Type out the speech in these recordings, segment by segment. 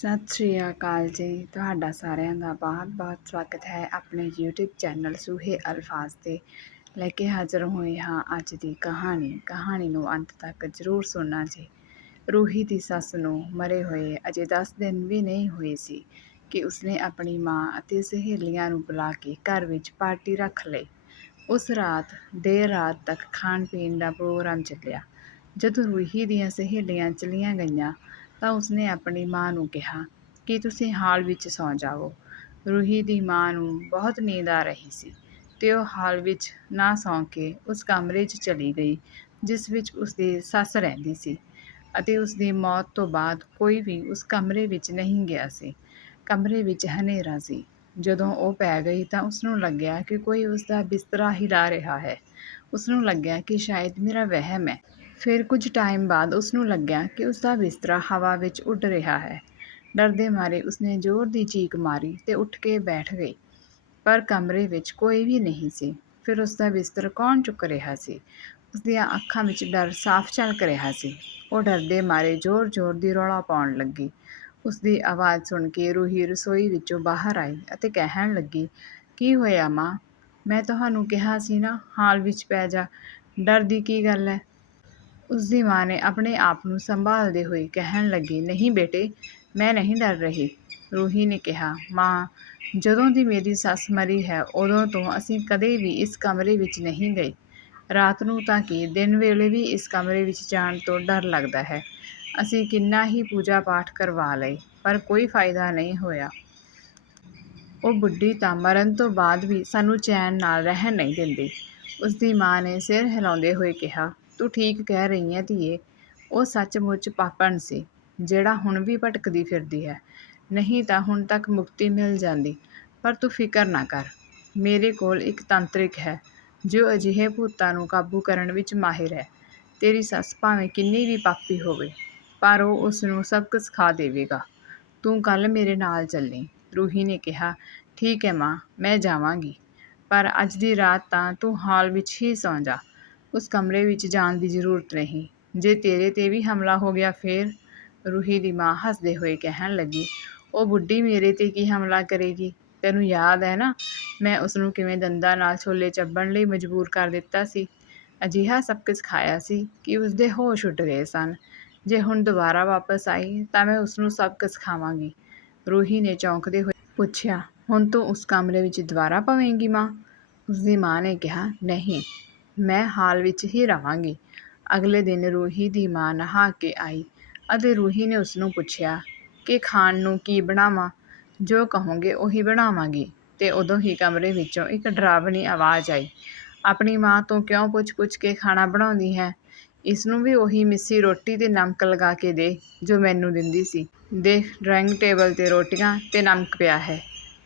ਸਤਿ ਸ਼੍ਰੀ ਅਕਾਲ ਜੀ। ਤੁਹਾਡਾ ਸਾਰਿਆਂ ਦਾ ਬਹੁਤ-ਬਹੁਤ ਸਵਾਗਤ ਹੈ ਆਪਣੇ YouTube ਚੈਨਲ ਸੂਹੇ ਅਲਫਾਜ਼ ਤੇ। ਲੈ ਕੇ ਹਾਜ਼ਰ ਹੋਏ ਹਾਂ ਅੱਜ ਦੀ ਕਹਾਣੀ। ਕਹਾਣੀ ਨੂੰ ਅੰਤ ਤੱਕ ਜ਼ਰੂਰ ਸੁਣਨਾ ਜੀ। ਰੂਹੀ ਦੀ ਸੱਸ ਨੂੰ ਮਰੇ ਹੋਏ ਅਜੇ 10 ਦਿਨ ਵੀ ਨਹੀਂ ਹੋਏ ਸੀ ਕਿ ਉਸਨੇ ਆਪਣੀ ਮਾਂ ਅਤੇ ਸਹੇਲੀਆਂ ਨੂੰ ਬੁਲਾ ਕੇ ਘਰ ਵਿੱਚ ਪਾਰਟੀ ਰੱਖ ਲਈ। ਉਸ ਰਾਤ, ਦੇਰ ਰਾਤ ਤੱਕ ਖਾਣ ਪੀਣ ਦਾ ਪ੍ਰੋਗਰਾਮ ਚੱਲਿਆ। ਜਦੋਂ ਰੂਹੀ ਦੀਆਂ ਸਹੇਲੀਆਂ ਚਲੀਆਂ ਗਈਆਂ ਤਾਂ ਉਸਨੇ ਆਪਣੀ ਮਾਂ ਨੂੰ ਕਿਹਾ ਕਿ ਤੁਸੀਂ ਹਾਲ ਵਿੱਚ ਸੌਂ ਜਾਵੋ। ਰੂਹੀ ਦੀ ਮਾਂ ਨੂੰ ਬਹੁਤ ਨੀਂਦ ਆ ਰਹੀ ਸੀ ਤੇ ਉਹ ਹਾਲ ਵਿੱਚ ਨਾ ਸੌਂ ਕੇ ਉਸ ਕਮਰੇ 'ਚ ਚਲੀ ਗਈ, ਜਿਸ ਵਿੱਚ ਉਸਦੀ ਸੱਸ ਰਹਿੰਦੀ ਸੀ ਅਤੇ ਉਸਦੀ ਮੌਤ ਤੋਂ ਬਾਅਦ ਕੋਈ ਵੀ ਉਸ ਕਮਰੇ ਵਿੱਚ ਨਹੀਂ ਗਿਆ ਸੀ। ਕਮਰੇ ਵਿੱਚ ਹਨੇਰਾ ਸੀ। ਜਦੋਂ ਉਹ ਪੈ ਗਈ ਤਾਂ ਉਸਨੂੰ ਲੱਗਿਆ ਕਿ ਕੋਈ ਉਸਦਾ ਬਿਸਤਰਾ ਹਿਲਾ ਰਿਹਾ ਹੈ। ਉਸਨੂੰ ਲੱਗਿਆ ਕਿ ਸ਼ਾਇਦ ਮੇਰਾ ਵਹਿਮ ਹੈ। ਫਿਰ ਕੁਝ ਟਾਈਮ ਬਾਅਦ ਉਸਨੂੰ ਲੱਗਿਆ ਕਿ ਉਸਦਾ ਬਿਸਤਰਾ ਹਵਾ ਵਿੱਚ ਉੱਡ ਰਿਹਾ ਹੈ। ਡਰਦੇ ਮਾਰੇ ਉਸਨੇ ਜ਼ੋਰ ਦੀ ਚੀਕ ਮਾਰੀ ਤੇ ਉੱਠ ਕੇ ਬੈਠ ਗਈ। ਪਰ ਕਮਰੇ ਵਿੱਚ ਕੋਈ ਵੀ ਨਹੀਂ ਸੀ। ਫਿਰ ਉਸਦਾ ਬਿਸਤਰ ਕੌਣ ਚੁੱਕ ਰਿਹਾ ਸੀ? ਉਸਦੀਆਂ ਅੱਖਾਂ ਵਿੱਚ ਡਰ ਸਾਫ਼ ਝਲਕ ਰਿਹਾ ਸੀ। ਉਹ ਡਰਦੇ ਮਾਰੇ ਜ਼ੋਰ-ਜ਼ੋਰ ਦੀ ਰੌਲਾ ਪਾਉਣ ਲੱਗੀ। ਉਸਦੀ ਆਵਾਜ਼ ਸੁਣ ਕੇ ਰੂਹੀ ਰਸੋਈ ਵਿੱਚੋਂ ਬਾਹਰ ਆਈ ਅਤੇ ਕਹਿਣ ਲੱਗੀ, ਕੀ ਹੋਇਆ ਮਾਂ? ਮੈਂ ਤੁਹਾਨੂੰ ਕਿਹਾ ਸੀ ਨਾ, ਹਾਲ ਵਿੱਚ ਪੈ ਜਾ। ਡਰ ਦੀ ਕੀ ਗੱਲ ਹੈ? ਉਸਦੀ ਮਾਂ ਨੇ ਆਪਣੇ ਆਪ ਨੂੰ ਸੰਭਾਲਦੇ ਹੋਏ ਕਹਿਣ ਲੱਗੀ, ਨਹੀਂ ਬੇਟੇ, ਮੈਂ ਨਹੀਂ ਡਰ ਰਹੀ। ਰੂਹੀ ਨੇ ਕਿਹਾ, ਮਾਂ, ਜਦੋਂ ਦੀ ਮੇਰੀ ਸੱਸ ਮਰੀ ਹੈ, ਉਦੋਂ ਤੋਂ ਅਸੀਂ ਕਦੇ ਵੀ ਇਸ ਕਮਰੇ ਵਿੱਚ ਨਹੀਂ ਗਏ। ਰਾਤ ਨੂੰ ਤਾਂ ਕਿ, ਦਿਨ ਵੇਲੇ ਵੀ ਇਸ ਕਮਰੇ ਵਿੱਚ ਜਾਣ ਤੋਂ ਡਰ ਲੱਗਦਾ ਹੈ। ਅਸੀਂ ਕਿੰਨਾ ਹੀ ਪੂਜਾ ਪਾਠ ਕਰਵਾ ਲਏ, ਪਰ ਕੋਈ ਫਾਇਦਾ ਨਹੀਂ ਹੋਇਆ। ਉਹ ਬੁੱਢੀ ਤਾਂ ਮਰਨ ਤੋਂ ਬਾਅਦ ਵੀ ਸਾਨੂੰ ਚੈਨ ਨਾਲ ਰਹਿਣ ਨਹੀਂ ਦਿੰਦੀ। ਉਸਦੀ ਮਾਂ ਨੇ ਸਿਰ ਹਿਲਾਉਂਦੇ ਹੋਏ ਕਿਹਾ ਤੂੰ ਠੀਕ ਕਹਿ ਰਹੀ ਹੈ ਧੀਏ। ਉਹ ਸੱਚਮੁੱਚ ਪਾਪਣ ਸੀ, ਜਿਹੜਾ ਹੁਣ ਵੀ ਭਟਕਦੀ ਫਿਰਦੀ ਹੈ। ਨਹੀਂ ਤਾਂ ਹੁਣ ਤੱਕ ਮੁਕਤੀ ਮਿਲ ਜਾਂਦੀ, ਪਰ ਤੂੰ ਫਿਕਰ ਨਾ ਕਰ। ਮੇਰੇ ਕੋਲ ਇੱਕ ਤੰਤਰਿਕ ਹੈ, ਜੋ ਅਜਿਹੇ ਭੂਤਾਂ ਨੂੰ ਕਾਬੂ ਕਰਨ ਵਿੱਚ ਮਾਹਿਰ ਹੈ। ਤੇਰੀ ਸੱਸ ਭਾਵੇਂ ਕਿੰਨੀ ਵੀ ਪਾਪੀ ਹੋਵੇ, ਪਰ ਉਹ ਉਸ ਨੂੰ ਸਬਕ ਸਿਖਾ ਦੇਵੇਗਾ। ਤੂੰ ਕੱਲ ਮੇਰੇ ਨਾਲ ਚੱਲੀ। ਰੂਹੀ ਨੇ ਕਿਹਾ, ਠੀਕ ਹੈ ਮਾਂ, ਮੈਂ ਜਾਵਾਂਗੀ। ਪਰ ਅੱਜ ਦੀ ਰਾਤ ਤਾਂ ਤੂੰ ਹਾਲ ਵਿੱਚ ਹੀ ਸੌਂ ਜਾ। ਉਸ ਕਮਰੇ ਵਿੱਚ ਜਾਣ ਦੀ ਜ਼ਰੂਰਤ ਨਹੀਂ। ਜੇ ਤੇਰੇ ਤੇ ਵੀ ਹਮਲਾ ਹੋ ਗਿਆ, ਫੇਰ ਰੂਹੀ ਦੀ ਮਾਂ ਹੱਸਦੇ ਹੋਏ ਕਹਿਣ ਲੱਗੀ, ਉਹ ਬੁੱਢੀ ਮੇਰੇ ਤੇ ਕੀ ਹਮਲਾ ਕਰੇਗੀ? ਤੈਨੂੰ ਯਾਦ ਹੈ ਨਾ, ਮੈਂ ਉਸਨੂੰ ਕਿਵੇਂ ਦੰਦਾਂ ਨਾਲ ਛੋਲੇ ਚੱਬਣ ਲਈ ਮਜਬੂਰ ਕਰ ਦਿੱਤਾ ਸੀ। ਅਜਿਹਾ ਸਭ ਕੁਝ ਖਾਇਆ ਸੀ ਕਿ ਉਸਦੇ ਹੋਸ਼ ਉੱਡ ਗਏ ਸਨ। ਜੇ ਹੁਣ ਦੁਬਾਰਾ ਵਾਪਸ ਆਈ, ਤਾਂ ਮੈਂ ਉਸਨੂੰ ਸਭ ਕੁਝ ਖਾਵਾਂਗੀ। ਰੂਹੀ ਨੇ ਚੌਂਕਦੇ ਹੋਏ ਪੁੱਛਿਆ, ਹੁਣ ਤੂੰ ਉਸ ਕਮਰੇ ਵਿੱਚ ਦੁਬਾਰਾ ਪਵੇਂਗੀ ਮਾਂ? ਉਸਦੀ ਮਾਂ ਨੇ ਕਿਹਾ, ਨਹੀਂ ਮੈਂ ਹਾਲ ਵਿੱਚ ਹੀ ਰਵਾਂਗੀ। ਅਗਲੇ ਦਿਨ ਰੂਹੀ ਦੀ ਮਾਂ ਨਹਾ ਕੇ ਆਈ ਅਤੇ ਰੂਹੀ ਨੇ ਉਸਨੂੰ ਪੁੱਛਿਆ ਕਿ ਖਾਣ ਨੂੰ ਕੀ ਬਣਾਵਾਂ? ਜੋ ਕਹੋਗੇ ਉਹੀ ਬਣਾਵਾਂਗੀ। ਤੇ ਉਦੋਂ ਹੀ ਕਮਰੇ ਵਿੱਚੋਂ ਇੱਕ ਡਰਾਵਣੀ ਆਵਾਜ਼ ਆਈ, ਆਪਣੀ ਮਾਂ ਤੋਂ ਕਿਉਂ ਪੁੱਛ-ਪੁੱਛ ਕੇ ਖਾਣਾ ਬਣਾਉਂਦੀ ਹੈ? ਇਸਨੂੰ ਵੀ ਉਹੀ ਮਿੱਸੀ ਰੋਟੀ ਤੇ ਨਮਕ ਲਗਾ ਕੇ ਦੇ, ਜੋ ਮੈਨੂੰ ਦਿੰਦੀ ਸੀ। ਦੇਖ, ਡਰਾਇੰਗ ਟੇਬਲ ਤੇ ਰੋਟੀਆਂ ਤੇ ਨਮਕ ਪਿਆ ਹੈ।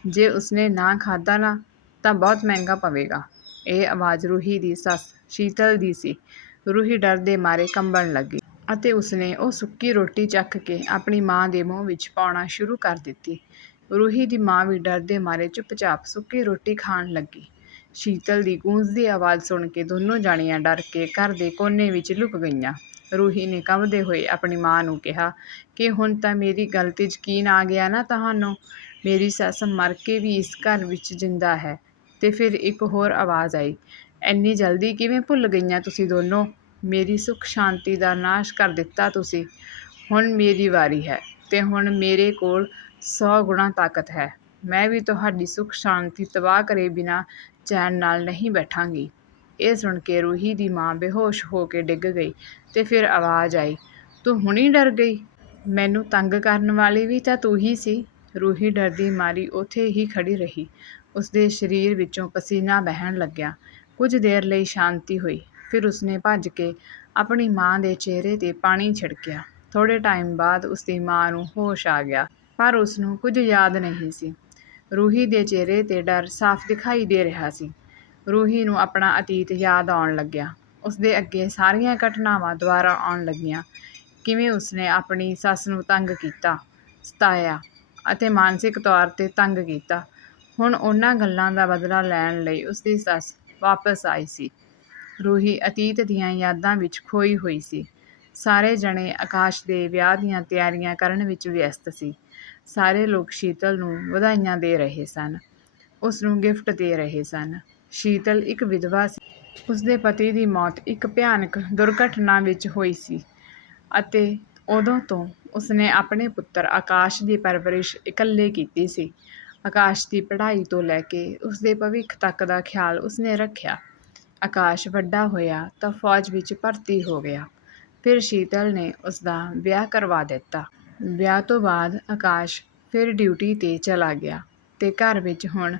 ਜੇ ਉਸਨੇ ਨਾ ਖਾਧਾ ਨਾ, ਤਾਂ ਬਹੁਤ ਮਹਿੰਗਾ ਪਵੇਗਾ। ਇਹ ਆਵਾਜ਼ ਰੂਹੀ ਦੀ ਸੱਸ ਸ਼ੀਤਲ ਦੀ ਸੀ। ਰੂਹੀ ਡਰ ਦੇ ਮਾਰੇ ਕੰਬਣ ਲੱਗੀ ਅਤੇ ਉਸਨੇ ਉਹ ਸੁੱਕੀ ਰੋਟੀ ਚੱਕ ਕੇ ਆਪਣੀ ਮਾਂ ਦੇ ਮੂੰਹ ਵਿੱਚ ਪਾਉਣਾ ਸ਼ੁਰੂ ਕਰ ਦਿੱਤੀ। ਰੂਹੀ ਦੀ ਮਾਂ ਵੀ ਡਰ ਦੇ ਮਾਰੇ ਚੁੱਪਚਾਪ ਸੁੱਕੀ ਰੋਟੀ ਖਾਣ ਲੱਗੀ। ਸ਼ੀਤਲ ਦੀ ਗੂੰਜਦੀ ਆਵਾਜ਼ ਸੁਣ ਕੇ ਦੋਨੋਂ ਜਾਣੀਆਂ ਡਰ ਕੇ ਘਰ ਦੇ ਕੋਨੇ ਵਿੱਚ ਲੁਕ ਗਈਆਂ। ਰੂਹੀ ਨੇ ਕੰਬਦੇ ਹੋਏ ਆਪਣੀ ਮਾਂ ਨੂੰ ਕਿਹਾ ਕਿ, ਹੁਣ ਤਾਂ ਮੇਰੀ ਗੱਲ 'ਤੇ ਯਕੀਨ ਆ ਗਿਆ ਨਾ ਤੁਹਾਨੂੰ? ਮੇਰੀ ਸੱਸ ਮਰ ਕੇ ਵੀ ਇਸ ਘਰ ਵਿੱਚ ਜਿੰਦਾ ਹੈ। ਤੇ ਫਿਰ ਇੱਕ ਹੋਰ ਆਵਾਜ਼ ਆਈ, ਇੰਨੀ ਜਲਦੀ ਕਿਵੇਂ ਭੁੱਲ ਗਈਆਂ ਤੁਸੀਂ ਦੋਨੋਂ? ਮੇਰੀ ਸੁੱਖ ਸ਼ਾਂਤੀ ਦਾ ਨਾਸ਼ ਕਰ ਦਿੱਤਾ ਤੁਸੀਂ। ਹੁਣ ਮੇਰੀ ਵਾਰੀ ਹੈ ਤੇ ਹੁਣ ਮੇਰੇ ਕੋਲ ਸੌ ਗੁਣਾ ਤਾਕਤ ਹੈ। ਮੈਂ ਵੀ ਤੁਹਾਡੀ ਸੁੱਖ ਸ਼ਾਂਤੀ ਤਬਾਹ ਕਰੇ ਬਿਨਾਂ ਚੈਨ ਨਾਲ ਨਹੀਂ ਬੈਠਾਂਗੀ। ਇਹ ਸੁਣ ਕੇ ਰੂਹੀ ਦੀ ਮਾਂ ਬੇਹੋਸ਼ ਹੋ ਕੇ ਡਿੱਗ ਗਈ ਤੇ ਫਿਰ ਆਵਾਜ਼ ਆਈ, ਤੂੰ ਹੁਣੀ ਡਰ ਗਈ? ਮੈਨੂੰ ਤੰਗ ਕਰਨ ਵਾਲੀ ਵੀ ਤਾਂ ਤੂੰ ਹੀ ਸੀ। ਰੂਹੀ ਡਰਦੀ ਮਾਰੀ ਉੱਥੇ ਹੀ ਖੜ੍ਹੀ ਰਹੀ। ਉਸਦੇ ਸਰੀਰ ਵਿੱਚੋਂ ਪਸੀਨਾ ਵਹਿਣ ਲੱਗਿਆ। ਕੁਝ ਦੇਰ ਲਈ ਸ਼ਾਂਤੀ ਹੋਈ। ਫਿਰ ਉਸਨੇ ਭੱਜ ਕੇ ਆਪਣੀ ਮਾਂ ਦੇ ਚਿਹਰੇ 'ਤੇ ਪਾਣੀ ਛਿੜਕਿਆ। ਥੋੜ੍ਹੇ ਟਾਈਮ ਬਾਅਦ ਉਸਦੀ ਮਾਂ ਨੂੰ ਹੋਸ਼ ਆ ਗਿਆ, ਪਰ ਉਸਨੂੰ ਕੁਝ ਯਾਦ ਨਹੀਂ ਸੀ। ਰੂਹੀ ਦੇ ਚਿਹਰੇ 'ਤੇ ਡਰ ਸਾਫ਼ ਦਿਖਾਈ ਦੇ ਰਿਹਾ ਸੀ। ਰੂਹੀ ਨੂੰ ਆਪਣਾ ਅਤੀਤ ਯਾਦ ਆਉਣ ਲੱਗਿਆ। ਉਸਦੇ ਅੱਗੇ ਸਾਰੀਆਂ ਘਟਨਾਵਾਂ ਦੁਬਾਰਾ ਆਉਣ ਲੱਗੀਆਂ। ਕਿਵੇਂ ਉਸਨੇ ਆਪਣੀ ਸੱਸ ਨੂੰ ਤੰਗ ਕੀਤਾ, ਸਤਾਇਆ ਅਤੇ ਮਾਨਸਿਕ ਤੌਰ 'ਤੇ ਤੰਗ ਕੀਤਾ ਹੁਣ ਉਹਨਾਂ ਗੱਲਾਂ ਦਾ ਬਦਲਾ ਲੈਣ ਲਈ ਉਸਦੀ ਸੱਸ ਵਾਪਸ ਆਈ ਸੀ। ਰੂਹੀ ਅਤੀਤ ਦੀਆਂ ਯਾਦਾਂ ਵਿੱਚ ਖੋਈ ਹੋਈ ਸੀ। ਸਾਰੇ ਜਣੇ ਆਕਾਸ਼ ਦੇ ਵਿਆਹ ਦੀਆਂ ਤਿਆਰੀਆਂ ਕਰਨ ਵਿੱਚ ਵਿਅਸਤ ਸੀ। ਸਾਰੇ ਲੋਕ ਸ਼ੀਤਲ ਨੂੰ ਵਧਾਈਆਂ ਦੇ ਰਹੇ ਸਨ। ਉਸ ਨੂੰ ਗਿਫਟ ਦੇ ਰਹੇ ਸਨ। ਸ਼ੀਤਲ ਇੱਕ ਵਿਧਵਾ ਸੀ। ਉਸਦੇ ਪਤੀ ਦੀ ਮੌਤ ਇੱਕ ਭਿਆਨਕ ਦੁਰਘਟਨਾ ਵਿੱਚ ਹੋਈ ਸੀ ਅਤੇ ਉਦੋਂ ਤੋਂ ਉਸਨੇ ਆਪਣੇ ਪੁੱਤਰ ਆਕਾਸ਼ ਦੀ ਪਰਵਰਿਸ਼ ਇਕੱਲੇ ਕੀਤੀ ਸੀ। ਆਕਾਸ਼ ਦੀ ਪੜ੍ਹਾਈ ਤੋਂ ਲੈ ਕੇ ਉਸਦੇ ਭਵਿੱਖ ਤੱਕ ਦਾ ਖਿਆਲ ਉਸਨੇ ਰੱਖਿਆ। ਆਕਾਸ਼ ਵੱਡਾ ਹੋਇਆ ਤਾਂ ਫੌਜ ਵਿੱਚ ਭਰਤੀ ਹੋ ਗਿਆ। ਫਿਰ ਸ਼ੀਤਲ ਨੇ ਉਸਦਾ ਵਿਆਹ ਕਰਵਾ ਦਿੱਤਾ। ਵਿਆਹ ਤੋਂ ਬਾਅਦ ਆਕਾਸ਼ ਫਿਰ ਡਿਊਟੀ ਤੇ ਚਲਾ ਗਿਆ ਤੇ ਘਰ ਵਿੱਚ ਹੁਣ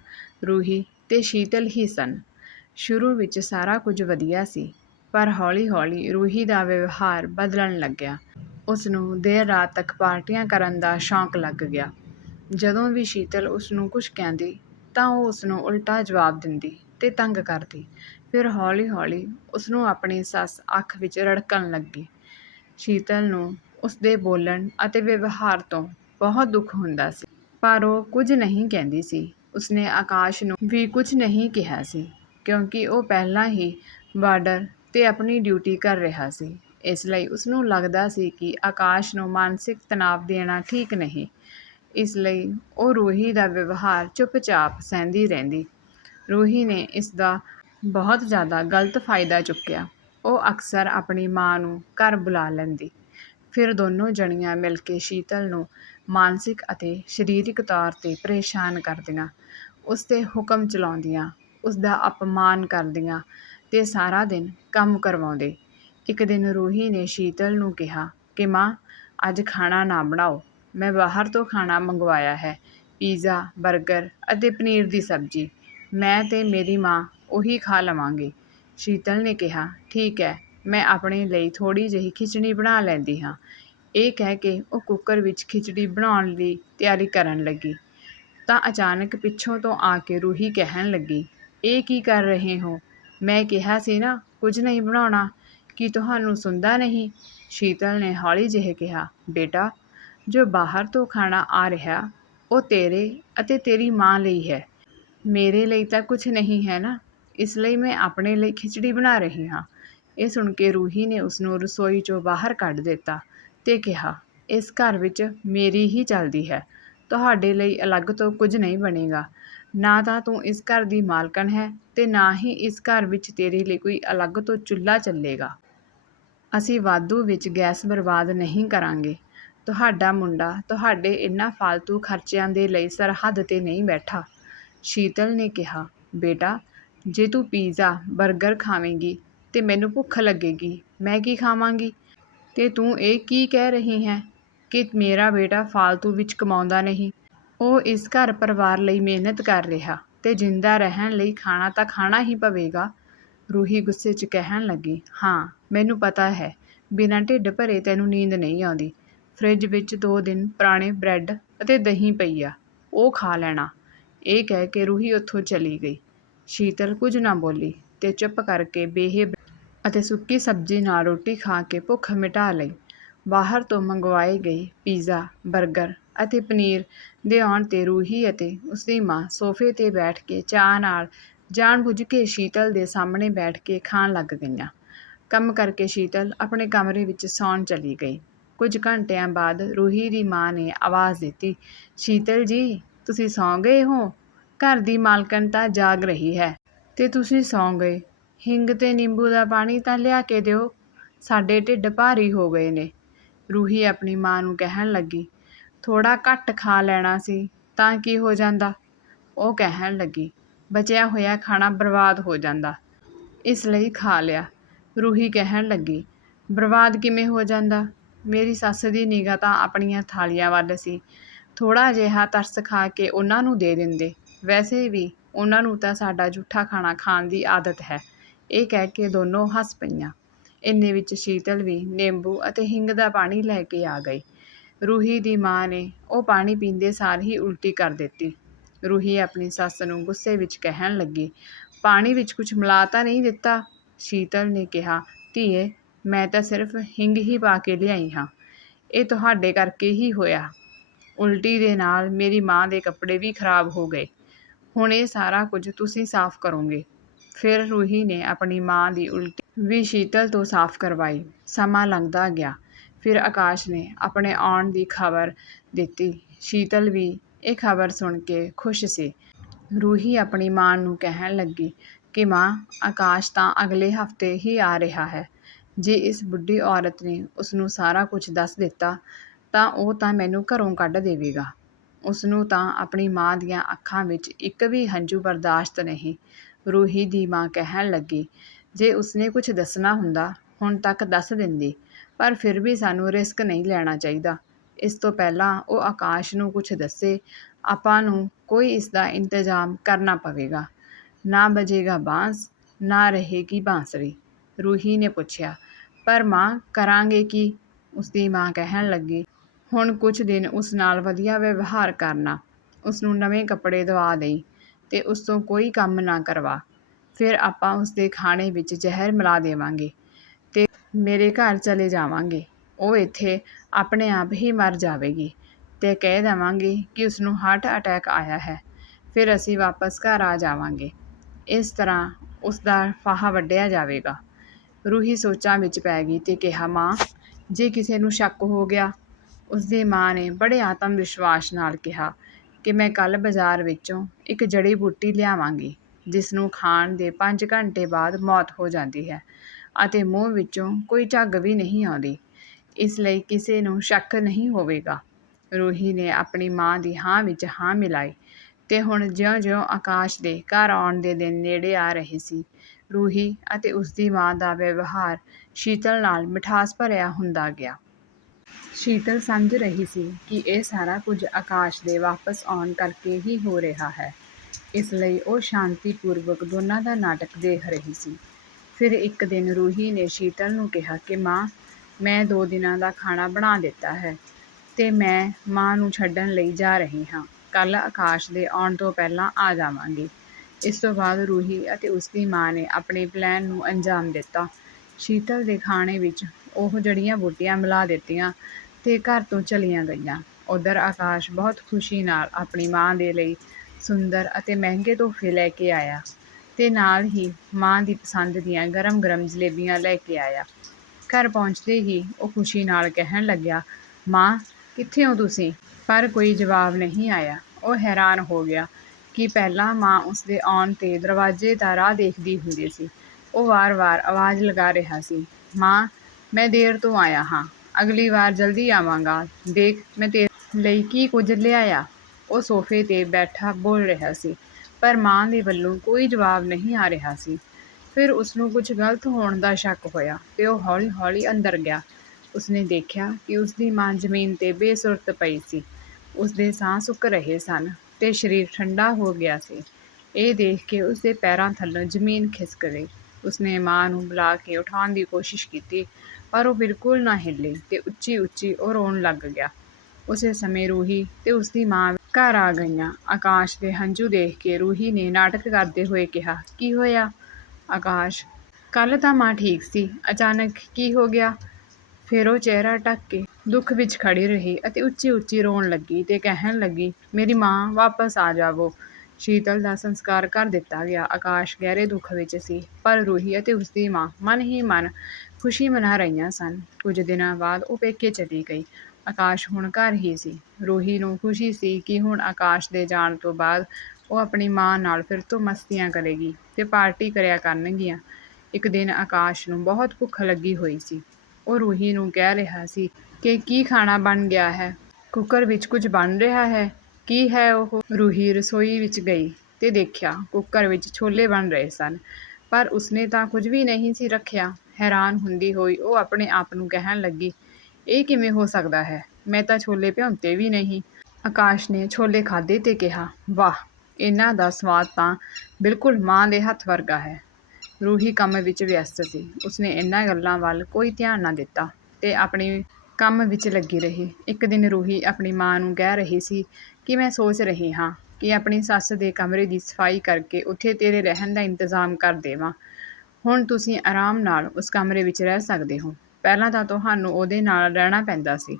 ਰੂਹੀ ਤੇ ਸ਼ੀਤਲ ਹੀ ਸਨ। ਸ਼ੁਰੂ ਵਿੱਚ ਸਾਰਾ ਕੁਝ ਵਧੀਆ ਸੀ, ਪਰ ਹੌਲੀ-ਹੌਲੀ ਰੂਹੀ ਦਾ ਵਿਵਹਾਰ ਬਦਲਣ ਲੱਗਿਆ। ਉਸ ਨੂੰ ਦੇਰ ਰਾਤ ਤੱਕ ਪਾਰਟੀਆਂ ਕਰਨ ਦਾ ਸ਼ੌਂਕ ਲੱਗ ਗਿਆ। ਜਦੋਂ ਵੀ ਸ਼ੀਤਲ ਉਸ ਨੂੰ ਕੁਝ ਕਹਿੰਦੀ, ਤਾਂ ਉਹ ਉਸ ਨੂੰ ਉਲਟਾ ਜਵਾਬ ਦਿੰਦੀ ਅਤੇ ਤੰਗ ਕਰਦੀ। ਫਿਰ ਹੌਲੀ-ਹੌਲੀ ਉਸ ਨੂੰ ਆਪਣੀ ਸੱਸ ਅੱਖ ਵਿੱਚ ਰੜਕਣ ਲੱਗੀ। ਸ਼ੀਤਲ ਨੂੰ ਉਸ ਦੇ ਬੋਲਣ ਅਤੇ ਵਿਵਹਾਰ ਤੋਂ ਬਹੁਤ ਦੁੱਖ ਹੁੰਦਾ ਸੀ, ਪਰ ਉਹ ਕੁਝ ਨਹੀਂ ਕਹਿੰਦੀ ਸੀ। ਉਸਨੇ ਆਕਾਸ਼ ਨੂੰ ਵੀ ਕੁਝ ਨਹੀਂ ਕਿਹਾ ਸੀ, ਕਿਉਂਕਿ ਉਹ ਪਹਿਲਾਂ ਹੀ ਬਾਰਡਰ ਤੇ ਆਪਣੀ ਡਿਊਟੀ ਕਰ ਰਿਹਾ ਸੀ। ਇਸ ਲਈ ਉਸ ਨੂੰ ਲੱਗਦਾ ਸੀ ਕਿ ਆਕਾਸ਼ ਨੂੰ ਮਾਨਸਿਕ ਤਣਾਅ ਦੇਣਾ ਠੀਕ ਨਹੀਂ। ਇਸ ਲਈ ਉਹ ਰੂਹੀ ਦਾ ਵਿਵਹਾਰ ਚੁੱਪਚਾਪ ਸਹਿੰਦੀ ਰਹਿੰਦੀ। ਰੂਹੀ ਨੇ ਇਸ ਦਾ ਬਹੁਤ ਜ਼ਿਆਦਾ ਗਲਤ ਫਾਇਦਾ ਚੁੱਕਿਆ। ਉਹ ਅਕਸਰ ਆਪਣੀ ਮਾਂ ਨੂੰ ਘਰ ਬੁਲਾ ਲੈਂਦੀ। ਫਿਰ ਦੋਨੋਂ ਜਣੀਆਂ ਮਿਲ ਕੇ ਸ਼ੀਤਲ ਨੂੰ ਮਾਨਸਿਕ ਅਤੇ ਸਰੀਰਕ ਤੌਰ ਤੇ ਪ੍ਰੇਸ਼ਾਨ ਕਰਦੀਆਂ। ਉਸ ਤੇ ਹੁਕਮ ਚਲਾਉਂਦੀਆਂ, ਉਸ ਦਾ ਅਪਮਾਨ ਕਰਦੀਆਂ ਤੇ ਸਾਰਾ ਦਿਨ ਕੰਮ ਕਰਵਾਉਂਦੇ। ਇੱਕ ਦਿਨ ਰੂਹੀ ਨੇ ਸ਼ੀਤਲ ਨੂੰ ਕਿਹਾ ਕਿ, ਮਾਂ, ਅੱਜ ਖਾਣਾ ਨਾ ਬਣਾਓ। ਮੈਂ ਬਾਹਰ ਤੋਂ ਖਾਣਾ ਮੰਗਵਾਇਆ ਹੈ, ਪੀਜ਼ਾ, ਬਰਗਰ ਅਤੇ ਪਨੀਰ ਦੀ ਸਬਜ਼ੀ। ਮੈਂ ਅਤੇ ਮੇਰੀ ਮਾਂ ਉਹੀ ਖਾ ਲਵਾਂਗੇ। ਸ਼ੀਤਲ ਨੇ ਕਿਹਾ, ਠੀਕ ਹੈ, ਮੈਂ ਆਪਣੇ ਲਈ ਥੋੜ੍ਹੀ ਜਿਹੀ ਖਿਚੜੀ ਬਣਾ ਲੈਂਦੀ ਹਾਂ। ਇਹ ਕਹਿ ਕੇ ਉਹ ਕੁੱਕਰ ਵਿੱਚ ਖਿਚੜੀ ਬਣਾਉਣ ਲਈ ਤਿਆਰੀ ਕਰਨ ਲੱਗੀ। ਤਾਂ ਅਚਾਨਕ ਪਿੱਛੋਂ ਤੋਂ ਆ ਕੇ ਰੂਹੀ ਕਹਿਣ ਲੱਗੀ, ਇਹ ਕੀ ਕਰ ਰਹੇ ਹੋ? ਮੈਂ ਕਿਹਾ ਸੀ ਨਾ, ਕੁਝ ਨਹੀਂ ਬਣਾਉਣਾ। ਕੀ ਤੁਹਾਨੂੰ ਸੁਣਦਾ ਨਹੀਂ? ਸ਼ੀਤਲ ਨੇ ਹੌਲੀ ਜਿਹੇ ਕਿਹਾ, ਬੇਟਾ ਜੋ ਬਾਹਰ ਤੋਂ ਖਾਣਾ ਆ ਰਿਹਾ, ਉਹ ਤੇਰੇ ਅਤੇ ਤੇਰੀ ਮਾਂ ਲਈ ਹੈ। ਮੇਰੇ ਲਈ ਤਾਂ ਕੁਝ ਨਹੀਂ ਹੈ ਨਾ। ਇਸ ਲਈ ਮੈਂ ਆਪਣੇ ਲਈ ਖਿਚੜੀ ਬਣਾ ਰਹੀ ਹਾਂ। ਇਹ ਸੁਣ ਕੇ ਰੂਹੀ ਨੇ ਉਸ ਨੂੰ ਰਸੋਈ ਚੋਂ ਬਾਹਰ ਕੱਢ ਦਿੱਤਾ ਤੇ ਕਿਹਾ, ਇਸ ਘਰ ਵਿੱਚ ਮੇਰੀ ਹੀ ਚੱਲਦੀ ਹੈ। ਤੁਹਾਡੇ ਲਈ ਅਲੱਗ ਤੋਂ ਕੁਝ ਨਹੀਂ ਬਣੇਗਾ। ਨਾ ਤਾਂ ਤੂੰ ਇਸ ਘਰ ਦੀ ਮਾਲਕਣ ਹੈ ਤੇ ਨਾ ਹੀ ਇਸ ਘਰ ਵਿੱਚ ਤੇਰੇ ਲਈ ਕੋਈ ਅਲੱਗ ਤੋਂ ਚੁੱਲ੍ਹਾ ਚੱਲੇਗਾ। ਅਸੀਂ ਵਾਧੂ ਵਿੱਚ ਗੈਸ ਬਰਬਾਦ ਨਹੀਂ ਕਰਾਂਗੇ। ਤੁਹਾਡਾ ਮੁੰਡਾ ਤੁਹਾਡੇ ਇਨ੍ਹਾਂ ਫਾਲਤੂ ਖਰਚਿਆਂ ਦੇ ਲਈ ਸਰਹੱਦ 'ਤੇ ਨਹੀਂ ਬੈਠਾ ਸ਼ੀਤਲ ਨੇ ਕਿਹਾ, "ਬੇਟਾ, ਜੇ ਤੂੰ ਪੀਜ਼ਾ, ਬਰਗਰ ਖਾਵੇਂਗੀ ਤੇ ਮੈਨੂੰ ਭੁੱਖ ਲੱਗੇਗੀ, ਮੈਂ ਕੀ ਖਾਵਾਂਗੀ? ਤੇ ਤੂੰ ਇਹ ਕੀ ਕਹਿ ਰਹੀ ਹੈ ਕਿ ਮੇਰਾ ਬੇਟਾ ਫਾਲਤੂ ਵਿੱਚ ਕਮਾਉਂਦਾ ਨਹੀਂ? ਉਹ ਇਸ ਘਰ-ਪਰਿਵਾਰ ਲਈ ਮਿਹਨਤ ਕਰ ਰਿਹਾ ਤੇ ਜ਼ਿੰਦਾ ਰਹਿਣ ਲਈ ਖਾਣਾ ਤਾਂ ਖਾਣਾ ਹੀ ਪਵੇਗਾ।" ਰੂਹੀ ਗੁੱਸੇ 'ਚ ਕਹਿਣ ਲੱਗੀ, "ਹਾਂ, ਮੈਨੂੰ ਪਤਾ ਹੈ, ਬਿਨਾਂ ਢਿੱਡ ਭਰੇ ਤੈਨੂੰ ਨੀਂਦ ਨਹੀਂ ਆਉਂਦੀ, ਫਰਿੱਜ ਵਿੱਚ ਦੋ ਦਿਨ ਪੁਰਾਣੇ ਬ੍ਰੈਡ ਅਤੇ ਦਹੀਂ ਪਈ ਆ, ਉਹ ਖਾ ਲੈਣਾ। ਇਹ ਕਹਿ ਕੇ ਰੂਹੀ ਉੱਥੋਂ ਚਲੀ ਗਈ। ਸ਼ੀਤਲ ਕੁਝ ਨਾ ਬੋਲੀ ਤੇ ਚੁੱਪ ਕਰਕੇ ਬੇਹੇ ਅਤੇ ਸੁੱਕੀ ਸਬਜ਼ੀ ਨਾਲ ਰੋਟੀ ਖਾ ਕੇ ਭੁੱਖ ਮਿਟਾ ਲਈ। ਬਾਹਰ ਤੋਂ ਮੰਗਵਾਏ ਗਏ ਪੀਜ਼ਾ 버ਗਰ ਅਤੇ ਪਨੀਰ ਦੇ ਆਉਣ ਤੇ ਰੂਹੀ ਅਤੇ ਉਸਦੀ ਮਾਂ ਸੋਫੇ ਤੇ ਬੈਠ ਕੇ ਚਾਹ ਨਾਲ ਜਾਣਬੁੱਝ ਕੇ ਸ਼ੀਤਲ ਦੇ ਸਾਹਮਣੇ ਬੈਠ ਕੇ ਖਾਣ ਲੱਗ ਗਈਆਂ। ਕੰਮ ਕਰਕੇ ਸ਼ੀਤਲ ਆਪਣੇ ਕਮਰੇ ਵਿੱਚ ਸੌਣ ਚਲੀ ਗਈ। ਕੁਝ ਘੰਟਿਆਂ ਬਾਅਦ ਰੂਹੀ ਦੀ ਮਾਂ ਨੇ ਆਵਾਜ਼ ਦਿੱਤੀ, ਸ਼ੀਤਲ ਜੀ, ਤੁਸੀਂ ਸੌਂ ਗਏ ਹੋ? ਘਰ ਦੀ ਮਾਲਕਣ ਤਾਂ ਜਾਗ ਰਹੀ ਹੈ। ਤੇ ਤੁਸੀਂ ਸੌਂ ਗਏ? ਹਿੰਗ ਤੇ ਨਿੰਬੂ ਦਾ ਪਾਣੀ ਤਾਂ ਲਿਆ ਕੇ ਦਿਓ। ਸਾਡੇ ਢਿੱਡ ਭਾਰੀ ਹੋ ਗਏ ਨੇ। ਰੂਹੀ ਆਪਣੀ ਮਾਂ ਨੂੰ ਕਹਿਣ ਲੱਗੀ ਥੋੜਾ ਘੱਟ ਖਾ ਲੈਣਾ ਸੀ, ਤਾਂ ਕੀ ਹੋ ਜਾਂਦਾ? ਉਹ ਕਹਿਣ ਲੱਗੀ, ਬਚਿਆ ਹੋਇਆ ਖਾਣਾ ਬਰਬਾਦ ਹੋ ਜਾਂਦਾ। ਇਸ ਲਈ ਖਾ ਲਿਆ। ਰੂਹੀ ਕਹਿਣ ਲੱਗੀ, ਬਰਬਾਦ ਕਿਵੇਂ ਹੋ ਜਾਂਦਾ? ਮੇਰੀ ਸੱਸ ਦੀ ਨਿਗਾਹ ਤਾਂ ਆਪਣੀਆਂ ਥਾਲੀਆਂ ਵੱਲ ਸੀ। ਥੋੜ੍ਹਾ ਜਿਹਾ ਤਰਸ ਖਾ ਕੇ ਉਹਨਾਂ ਨੂੰ ਦੇ ਦਿੰਦੇ। ਵੈਸੇ ਵੀ ਉਹਨਾਂ ਨੂੰ ਤਾਂ ਸਾਡਾ ਜੂਠਾ ਖਾਣਾ ਖਾਣ ਦੀ ਆਦਤ ਹੈ। ਇਹ ਕਹਿ ਕੇ ਦੋਨੋਂ ਹੱਸ ਪਈਆਂ। ਇੰਨੇ ਵਿੱਚ ਸ਼ੀਤਲ ਵੀ ਨਿੰਬੂ ਅਤੇ ਹਿੰਗ ਦਾ ਪਾਣੀ ਲੈ ਕੇ ਆ ਗਈ ਰੂਹੀ ਦੀ ਮਾਂ ਨੇ ਉਹ ਪਾਣੀ ਪੀਂਦੇ ਸਾਰ ਹੀ ਉਲਟੀ ਕਰ ਦਿੱਤੀ। ਰੂਹੀ ਆਪਣੀ ਸੱਸ ਨੂੰ ਗੁੱਸੇ ਵਿੱਚ ਕਹਿਣ ਲੱਗੀ, ਪਾਣੀ ਵਿੱਚ ਕੁਝ ਮਿਲਾ ਤਾਂ ਨਹੀਂ ਦਿੱਤਾ? ਸ਼ੀਤਲ ਨੇ ਕਿਹਾ, ਧੀਏ ਮੈਂ ਤਾਂ ਸਿਰਫ ਹਿੰਗ ਹੀ ਪਾ ਕੇ ਲਿਆਈ ਹਾਂ ਇਹ ਤੁਹਾਡੇ ਕਰਕੇ ਹੀ ਹੋਇਆ ਉਲਟੀ ਦੇ ਨਾਲ ਮੇਰੀ ਮਾਂ ਦੇ ਕੱਪੜੇ ਵੀ ਖਰਾਬ ਹੋ ਗਏ ਹੁਣ ਇਹ ਸਾਰਾ ਕੁਝ ਤੁਸੀਂ ਸਾਫ਼ ਕਰੋਗੇ ਫਿਰ ਰੂਹੀ ਨੇ ਆਪਣੀ ਮਾਂ ਦੀ ਉਲਟੀ ਵੀ ਸ਼ੀਤਲ ਤੋਂ ਸਾਫ਼ ਕਰਵਾਈ। ਸਮਾਂ ਲੰਘਦਾ ਗਿਆ। ਫਿਰ ਆਕਾਸ਼ ਨੇ ਆਪਣੇ ਆਉਣ ਦੀ ਖ਼ਬਰ ਦਿੱਤੀ। ਸ਼ੀਤਲ ਵੀ ਇਹ ਖ਼ਬਰ ਸੁਣ ਕੇ ਖੁਸ਼ ਸੀ। ਰੂਹੀ ਆਪਣੀ ਮਾਂ ਨੂੰ ਕਹਿਣ ਲੱਗੀ ਕਿ ਮਾਂ, ਆਕਾਸ਼ ਤਾਂ ਅਗਲੇ ਹਫ਼ਤੇ ਹੀ ਆ ਰਿਹਾ ਹੈ। ਜੇ ਇਸ ਬੁੱਢੀ ਔਰਤ ਨੇ ਉਸਨੂੰ ਸਾਰਾ ਕੁਝ ਦੱਸ ਦਿੱਤਾ ਤਾਂ ਉਹ ਤਾਂ ਮੈਨੂੰ ਘਰੋਂ ਕੱਢ ਦੇਵੇਗਾ। ਉਸਨੂੰ ਤਾਂ ਆਪਣੀ ਮਾਂ ਦੀਆਂ ਅੱਖਾਂ ਵਿੱਚ ਇੱਕ ਵੀ ਹੰਝੂ ਬਰਦਾਸ਼ਤ ਨਹੀਂ। ਰੂਹੀ ਦੀ ਮਾਂ ਕਹਿਣ ਲੱਗੀ, ਜੇ ਉਸਨੇ ਕੁਝ ਦੱਸਣਾ ਹੁੰਦਾ ਹੁਣ ਤੱਕ ਦੱਸ ਦਿੰਦੀ, ਪਰ ਫਿਰ ਵੀ ਸਾਨੂੰ ਰਿਸਕ ਨਹੀਂ ਲੈਣਾ ਚਾਹੀਦਾ। ਇਸ ਤੋਂ ਪਹਿਲਾਂ ਉਹ ਆਕਾਸ਼ ਨੂੰ ਕੁਝ ਦੱਸੇ, ਆਪਾਂ ਨੂੰ ਕੋਈ ਇਸ ਦਾ ਇੰਤਜ਼ਾਮ ਕਰਨਾ ਪਵੇਗਾ। ਨਾ ਬਜੇਗਾ ਬਾਂਸ, ਨਾ ਰਹੇਗੀ ਬਾਂਸਰੀ। ਰੂਹੀ ਨੇ ਪੁੱਛਿਆ, ਪਰ ਮਾਂ ਕਰਾਂਗੇ ਕੀ? ਉਸਦੀ ਮਾਂ ਕਹਿਣ ਲੱਗੀ, ਹੁਣ ਕੁਝ ਦਿਨ ਉਸ ਨਾਲ ਵਧੀਆ ਵਿਵਹਾਰ ਕਰਨਾ, ਉਸਨੂੰ ਨਵੇਂ ਕੱਪੜੇ ਦਵਾ ਦੇਈ ਤੇ ਉਸ ਤੋਂ ਕੋਈ ਕੰਮ ਨਾ ਕਰਵਾ। ਫਿਰ ਆਪਾਂ ਉਸਦੇ ਖਾਣੇ ਵਿੱਚ ਜ਼ਹਿਰ ਮਿਲਾ ਦੇਵਾਂਗੇ ਤੇ ਮੇਰੇ ਘਰ ਚਲੇ ਜਾਵਾਂਗੇ। ਉਹ ਇੱਥੇ ਆਪਣੇ ਆਪ ਹੀ ਮਰ ਜਾਵੇਗੀ ਤੇ ਕਹਿ ਦੇਵਾਂਗੇ ਕਿ ਉਸਨੂੰ ਹਾਰਟ ਅਟੈਕ ਆਇਆ ਹੈ। ਫਿਰ ਅਸੀਂ ਵਾਪਸ ਘਰ ਆ ਜਾਵਾਂਗੇ। ਇਸ ਤਰ੍ਹਾਂ ਉਸਦਾ ਫਾਹਾ ਵੱਢਿਆ ਜਾਵੇਗਾ। ਰੂਹੀ ਸੋਚਾਂ ਵਿੱਚ ਪੈ ਗਈ ਤੇ ਕਿਹਾ, ਮਾਂ, ਜੇ ਕਿਸੇ ਨੂੰ ਸ਼ੱਕ ਹੋ ਗਿਆ? ਉਸਦੀ ਮਾਂ ਨੇ ਬੜੇ ਆਤਮ ਵਿਸ਼ਵਾਸ ਨਾਲ ਕਿਹਾ ਕਿ ਮੈਂ ਕੱਲ੍ਹ ਬਾਜ਼ਾਰ ਵਿੱਚੋਂ ਇੱਕ ਜੜੀ ਬੂਟੀ ਲਿਆਵਾਂਗੀ, ਜਿਸ ਨੂੰ ਖਾਣ ਦੇ ਪੰਜ ਘੰਟੇ ਬਾਅਦ ਮੌਤ ਹੋ ਜਾਂਦੀ ਹੈ ਅਤੇ ਮੂੰਹ ਵਿੱਚੋਂ ਕੋਈ ਝੱਗ ਵੀ ਨਹੀਂ ਆਉਂਦੀ, ਇਸ ਲਈ ਕਿਸੇ ਨੂੰ ਸ਼ੱਕ ਨਹੀਂ ਹੋਵੇਗਾ। ਰੂਹੀ ਨੇ ਆਪਣੀ ਮਾਂ ਦੀ ਹਾਂ ਵਿੱਚ ਹਾਂ ਮਿਲਾਈ ਤੇ ਹੁਣ ਜਿਉਂ-ਜਿਉਂ ਆਕਾਸ਼ ਦੇ ਘਰ ਆਉਣ ਦੇ ਦਿਨ ਨੇੜੇ ਆ ਰਹੇ ਸੀ, ਰੂਹੀ ਅਤੇ ਉਸਦੀ ਮਾਂ ਦਾ ਵਿਵਹਾਰ ਸ਼ੀਤਲ ਨਾਲ ਮਿਠਾਸ ਭਰਿਆ ਹੁੰਦਾ ਗਿਆ। ਸ਼ੀਤਲ ਸਮਝ ਰਹੀ ਸੀ ਕਿ ਇਹ ਸਾਰਾ ਕੁਝ ਆਕਾਸ਼ ਦੇ ਵਾਪਸ ਆਉਣ ਕਰਕੇ ਹੀ ਹੋ ਰਿਹਾ ਹੈ। ਇਸ ਲਈ ਉਹ ਸ਼ਾਂਤੀਪੂਰਵਕ ਦੋਨਾਂ ਦਾ ਨਾਟਕ ਦੇਖ ਰਹੀ ਸੀ। ਫਿਰ ਇੱਕ ਦਿਨ ਰੂਹੀ ਨੇ ਸ਼ੀਤਲ ਨੂੰ ਕਿਹਾ ਕਿ ਮਾਂ, ਮੈਂ ਦੋ ਦਿਨਾਂ ਦਾ ਖਾਣਾ ਬਣਾ ਦਿੱਤਾ ਹੈ ਤੇ ਮੈਂ ਮਾਂ ਨੂੰ ਛੱਡਣ ਲਈ ਜਾ ਰਹੀ ਹਾਂ। ਕੱਲ੍ਹ ਆਕਾਸ਼ ਦੇ ਆਉਣ ਤੋਂ ਪਹਿਲਾਂ ਆ ਜਾਵਾਂਗੀ। ਇਸ ਤੋਂ ਬਾਅਦ ਰੂਹੀ ਅਤੇ ਉਸਦੀ ਮਾਂ ਨੇ ਆਪਣੇ ਪਲਾਨ ਨੂੰ ਅੰਜਾਮ ਦਿੱਤਾ। ਸ਼ੀਤਲ ਦੇ ਖਾਣੇ ਵਿੱਚ ਉਹ ਜੜੀਆਂ ਬੂਟੀਆਂ ਮਿਲਾ ਦਿੱਤੀਆਂ ਤੇ ਘਰ ਤੋਂ ਚਲੀਆਂ ਗਈਆਂ। ਉੱਧਰ ਆਕਾਸ਼ ਬਹੁਤ ਖੁਸ਼ੀ ਨਾਲ ਆਪਣੀ ਮਾਂ ਦੇ ਲਈ ਸੁੰਦਰ ਅਤੇ ਮਹਿੰਗੇ ਤੋਹਫ਼ੇ ਲੈ ਕੇ ਆਇਆ ਤੇ ਨਾਲ ਹੀ ਮਾਂ ਦੀ ਪਸੰਦ ਦੀਆਂ ਗਰਮ-ਗਰਮ ਜਲੇਬੀਆਂ ਲੈ ਕੇ ਆਇਆ। ਘਰ ਪਹੁੰਚਦੇ ਹੀ ਉਹ ਖੁਸ਼ੀ ਨਾਲ ਕਹਿਣ ਲੱਗਿਆ, ਮਾਂ, ਕਿੱਥੇ ਹੋ ਤੁਸੀਂ? ਪਰ ਕੋਈ ਜਵਾਬ ਨਹੀਂ ਆਇਆ। ਉਹ ਹੈਰਾਨ ਹੋ ਗਿਆ ਕਿ ਪਹਿਲਾਂ ਮਾਂ ਉਸਦੇ ਆਉਣ ਤੇ ਦਰਵਾਜ਼ੇ ਦਾ ਰਾਹ ਦੇਖਦੀ ਹੁੰਦੀ ਸੀ। ਉਹ ਵਾਰ-ਵਾਰ ਆਵਾਜ਼ ਲਗਾ ਰਿਹਾ ਸੀ, ਮਾਂ, ਮੈਂ ਦੇਰ ਤੋਂ ਆਇਆ ਹਾਂ, ਅਗਲੀ ਵਾਰ ਜਲਦੀ ਆਵਾਂਗਾ। ਦੇਖ, ਮੈਂ ਤੇਰੇ ਲਈ ਕੀ ਕੁਝ ਲਿਆਇਆ। ਉਹ ਸੋਫੇ ਤੇ ਬੈਠਾ ਬੋਲ ਰਿਹਾ ਸੀ, ਪਰ ਮਾਂ ਦੇ ਵੱਲੋਂ ਕੋਈ ਜਵਾਬ ਨਹੀਂ ਆ ਰਿਹਾ ਸੀ। ਫਿਰ ਉਸਨੂੰ ਕੁਝ ਗਲਤ ਹੋਣ ਦਾ ਸ਼ੱਕ ਹੋਇਆ ਤੇ ਉਹ ਹੌਲੀ-ਹੌਲੀ ਅੰਦਰ ਗਿਆ। ਉਸਨੇ ਦੇਖਿਆ ਕਿ ਉਸਦੀ ਮਾਂ ਜ਼ਮੀਨ ਤੇ ਬੇਸੁਰਤ ਪਈ ਸੀ। ਉਸਦੇ ਸਾਹ ਸੁੱਕ ਰਹੇ ਸਨ ਤੇ ਸਰੀਰ ਠੰਡਾ ਹੋ ਗਿਆ ਸੀ। ਇਹ ਦੇਖ ਕੇ ਉਸਦੇ ਪੈਰਾਂ ਥੱਲੋਂ ਜ਼ਮੀਨ ਖਿਸਕ ਗਈ। ਉਸਨੇ ਮਾਂ ਨੂੰ ਬੁਲਾ ਕੇ ਉਠਾਉਣ ਦੀ ਕੋਸ਼ਿਸ਼ ਕੀਤੀ, ਪਰ ਉਹ ਬਿਲਕੁਲ ਨਾ ਹਿੱਲੀ ਤੇ ਉੱਚੀ-ਉੱਚੀ ਉਹ ਰੋਣ ਲੱਗ ਗਿਆ। ਉਸੇ ਸਮੇਂ ਰੂਹੀ ਤੇ ਉਸਦੀ ਮਾਂ ਘਰ ਆ ਗਈਆਂ। ਆਕਾਸ਼ ਦੇ ਹੰਝੂ ਦੇਖ ਕੇ ਰੂਹੀ ਨੇ ਨਾਟਕ ਕਰਦੇ ਹੋਏ ਕਿਹਾ, ਕੀ ਹੋਇਆ? ਆਕਾਸ਼, ਕੱਲ੍ਹ ਤਾਂ ਮਾਂ ਠੀਕ ਸੀ, ਅਚਾਨਕ ਕੀ ਹੋ ਗਿਆ? ਫਿਰ ਉਹ ਚਿਹਰਾ ਢੱਕ ਕੇ ਦੁੱਖ ਵਿੱਚ ਖੜ੍ਹੀ ਰਹੀ ਅਤੇ ਉੱਚੀ-ਉੱਚੀ ਰੋਣ ਲੱਗੀ ਤੇ ਕਹਿਣ ਲੱਗੀ, ਮੇਰੀ ਮਾਂ, ਵਾਪਸ ਆ ਜਾਵੋ। ਸ਼ੀਤਲ ਦਾ ਸੰਸਕਾਰ ਕਰ ਦਿੱਤਾ ਗਿਆ। ਆਕਾਸ਼ ਗਹਿਰੇ ਦੁੱਖ ਵਿੱਚ ਸੀ, ਪਰ ਰੂਹੀ ਅਤੇ ਉਸਦੀ ਮਾਂ ਮਨ ਹੀ ਮਨ ਖੁਸ਼ੀ ਮਨਾ ਰਹੀਆਂ ਸਨ। ਕੁਝ ਦਿਨਾਂ ਬਾਅਦ ਉਹ ਪੇਕੇ ਚਲੀ ਗਈ। ਆਕਾਸ਼ ਹੁਣ ਘਰ ਹੀ ਸੀ। ਰੂਹੀ ਨੂੰ ਖੁਸ਼ੀ ਸੀ ਕਿ ਹੁਣ ਆਕਾਸ਼ ਦੇ ਜਾਣ ਤੋਂ ਬਾਅਦ ਉਹ ਆਪਣੀ ਮਾਂ ਨਾਲ ਫਿਰ ਤੋਂ ਮਸਤੀਆਂ ਕਰੇਗੀ ਤੇ ਪਾਰਟੀ ਕਰਿਆ ਕਰਨਗੀਆਂ। ਇੱਕ ਦਿਨ ਆਕਾਸ਼ ਨੂੰ ਬਹੁਤ ਭੁੱਖ ਲੱਗੀ ਹੋਈ ਸੀ। ਉਹ ਰੂਹੀ ਨੂੰ ਕਹਿ ਰਿਹਾ ਸੀ ਕਿ ਕੀ ਖਾਣਾ ਬਣ ਗਿਆ ਹੈ? ਕੁੱਕਰ ਵਿੱਚ ਕੁਝ ਬਣ ਰਿਹਾ ਹੈ। ਕੀ ਹੈ ਉਹ? ਰੂਹੀ ਰਸੋਈ ਵਿੱਚ ਗਈ ਤੇ ਦੇਖਿਆ ਕੁੱਕਰ ਵਿੱਚ ਛੋਲੇ ਬਣ ਰਹੇ ਸਨ, ਪਰ ਉਸਨੇ ਤਾਂ ਕੁਝ ਵੀ ਨਹੀਂ ਸੀ ਰੱਖਿਆ। ਹੈਰਾਨ ਹੁੰਦੀ ਹੋਈ ਉਹ ਆਪਣੇ ਆਪ ਨੂੰ ਕਹਿਣ ਲੱਗੀ, ਇਹ ਕਿਵੇਂ ਹੋ ਸਕਦਾ ਹੈ? ਮੈਂ ਤਾਂ ਛੋਲੇ ਭਿਉਂਤੇ ਵੀ ਨਹੀਂ। ਆਕਾਸ਼ ਨੇ ਛੋਲੇ ਖਾਧੇ ਤੇ ਕਿਹਾ, ਵਾਹ, ਇਹਨਾਂ ਦਾ ਸਵਾਦ ਤਾਂ ਬਿਲਕੁਲ ਮਾਂ ਦੇ ਹੱਥ ਵਰਗਾ ਹੈ। ਰੂਹੀ ਕੰਮ ਵਿੱਚ ਵਿਅਸਤ ਸੀ। ਉਸਨੇ ਇਹਨਾਂ ਗੱਲਾਂ ਵੱਲ ਕੋਈ ਧਿਆਨ ਨਾ ਦਿੱਤਾ ਤੇ ਆਪਣੇ ਕੰਮ ਵਿੱਚ ਲੱਗੀ ਰਹੀ। ਇੱਕ ਦਿਨ ਰੂਹੀ ਆਪਣੀ ਮਾਂ ਨੂੰ ਕਹਿ ਰਹੀ ਸੀ ਕਿ ਮੈਂ ਸੋਚ ਰਹੀ ਹਾਂ ਕਿ ਆਪਣੀ ਸੱਸ ਦੇ ਕਮਰੇ ਦੀ ਸਫ਼ਾਈ ਕਰਕੇ ਉੱਥੇ ਤੇਰੇ ਰਹਿਣ ਦਾ ਇੰਤਜ਼ਾਮ ਕਰ ਦੇਵਾਂ। ਹੁਣ ਤੁਸੀਂ ਆਰਾਮ ਨਾਲ ਉਸ ਕਮਰੇ ਵਿੱਚ ਰਹਿ ਸਕਦੇ ਹੋ। ਪਹਿਲਾਂ ਤਾਂ ਤੁਹਾਨੂੰ ਉਹਦੇ ਨਾਲ ਰਹਿਣਾ ਪੈਂਦਾ ਸੀ।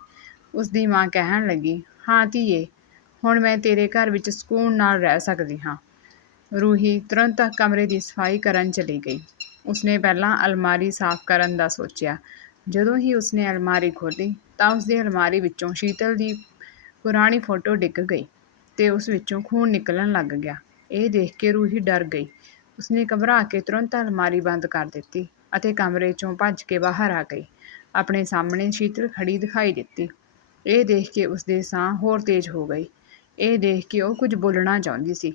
ਉਸਦੀ ਮਾਂ ਕਹਿਣ ਲੱਗੀ, ਹਾਂ ਧੀਏ, ਹੁਣ ਮੈਂ ਤੇਰੇ ਘਰ ਵਿੱਚ ਸਕੂਨ ਨਾਲ ਰਹਿ ਸਕਦੀ ਹਾਂ। ਰੂਹੀ ਤੁਰੰਤ ਕਮਰੇ ਦੀ ਸਫ਼ਾਈ ਕਰਨ ਚਲੀ ਗਈ। ਉਸਨੇ ਪਹਿਲਾਂ ਅਲਮਾਰੀ ਸਾਫ਼ ਕਰਨ ਦਾ ਸੋਚਿਆ। ਜਦੋਂ ਹੀ ਉਸਨੇ ਅਲਮਾਰੀ ਖੋਲ੍ਹੀ, ਤਾਂ ਉਸਦੀ ਅਲਮਾਰੀ ਵਿੱਚੋਂ ਸ਼ੀਤਲ ਦੀ ਪੁਰਾਣੀ ਫੋਟੋ ਡਿੱਗ ਗਈ ਤੇ ਉਸ ਵਿੱਚੋਂ ਖੂਨ ਨਿਕਲਣ ਲੱਗ ਗਿਆ। ਇਹ ਦੇਖ ਕੇ ਰੂਹੀ ਡਰ ਗਈ। ਉਸਨੇ ਘਬਰਾ ਕੇ ਤੁਰੰਤ ਅਲਮਾਰੀ ਬੰਦ ਕਰ ਦਿੱਤੀ ਅਤੇ ਕਮਰੇ ਚੋਂ ਭੱਜ ਕੇ ਬਾਹਰ ਆ ਗਈ। ਆਪਣੇ ਸਾਹਮਣੇ ਸ਼ੀਤਲ ਖੜੀ ਦਿਖਾਈ ਦਿੱਤੀ। ਇਹ ਦੇਖ ਕੇ ਉਸਦੇ ਸਾਹ ਹੋਰ ਤੇਜ਼ ਹੋ ਗਈ। ਇਹ ਦੇਖ ਕੇ ਉਹ ਕੁਝ ਬੋਲਣਾ ਚਾਹੁੰਦੀ ਸੀ।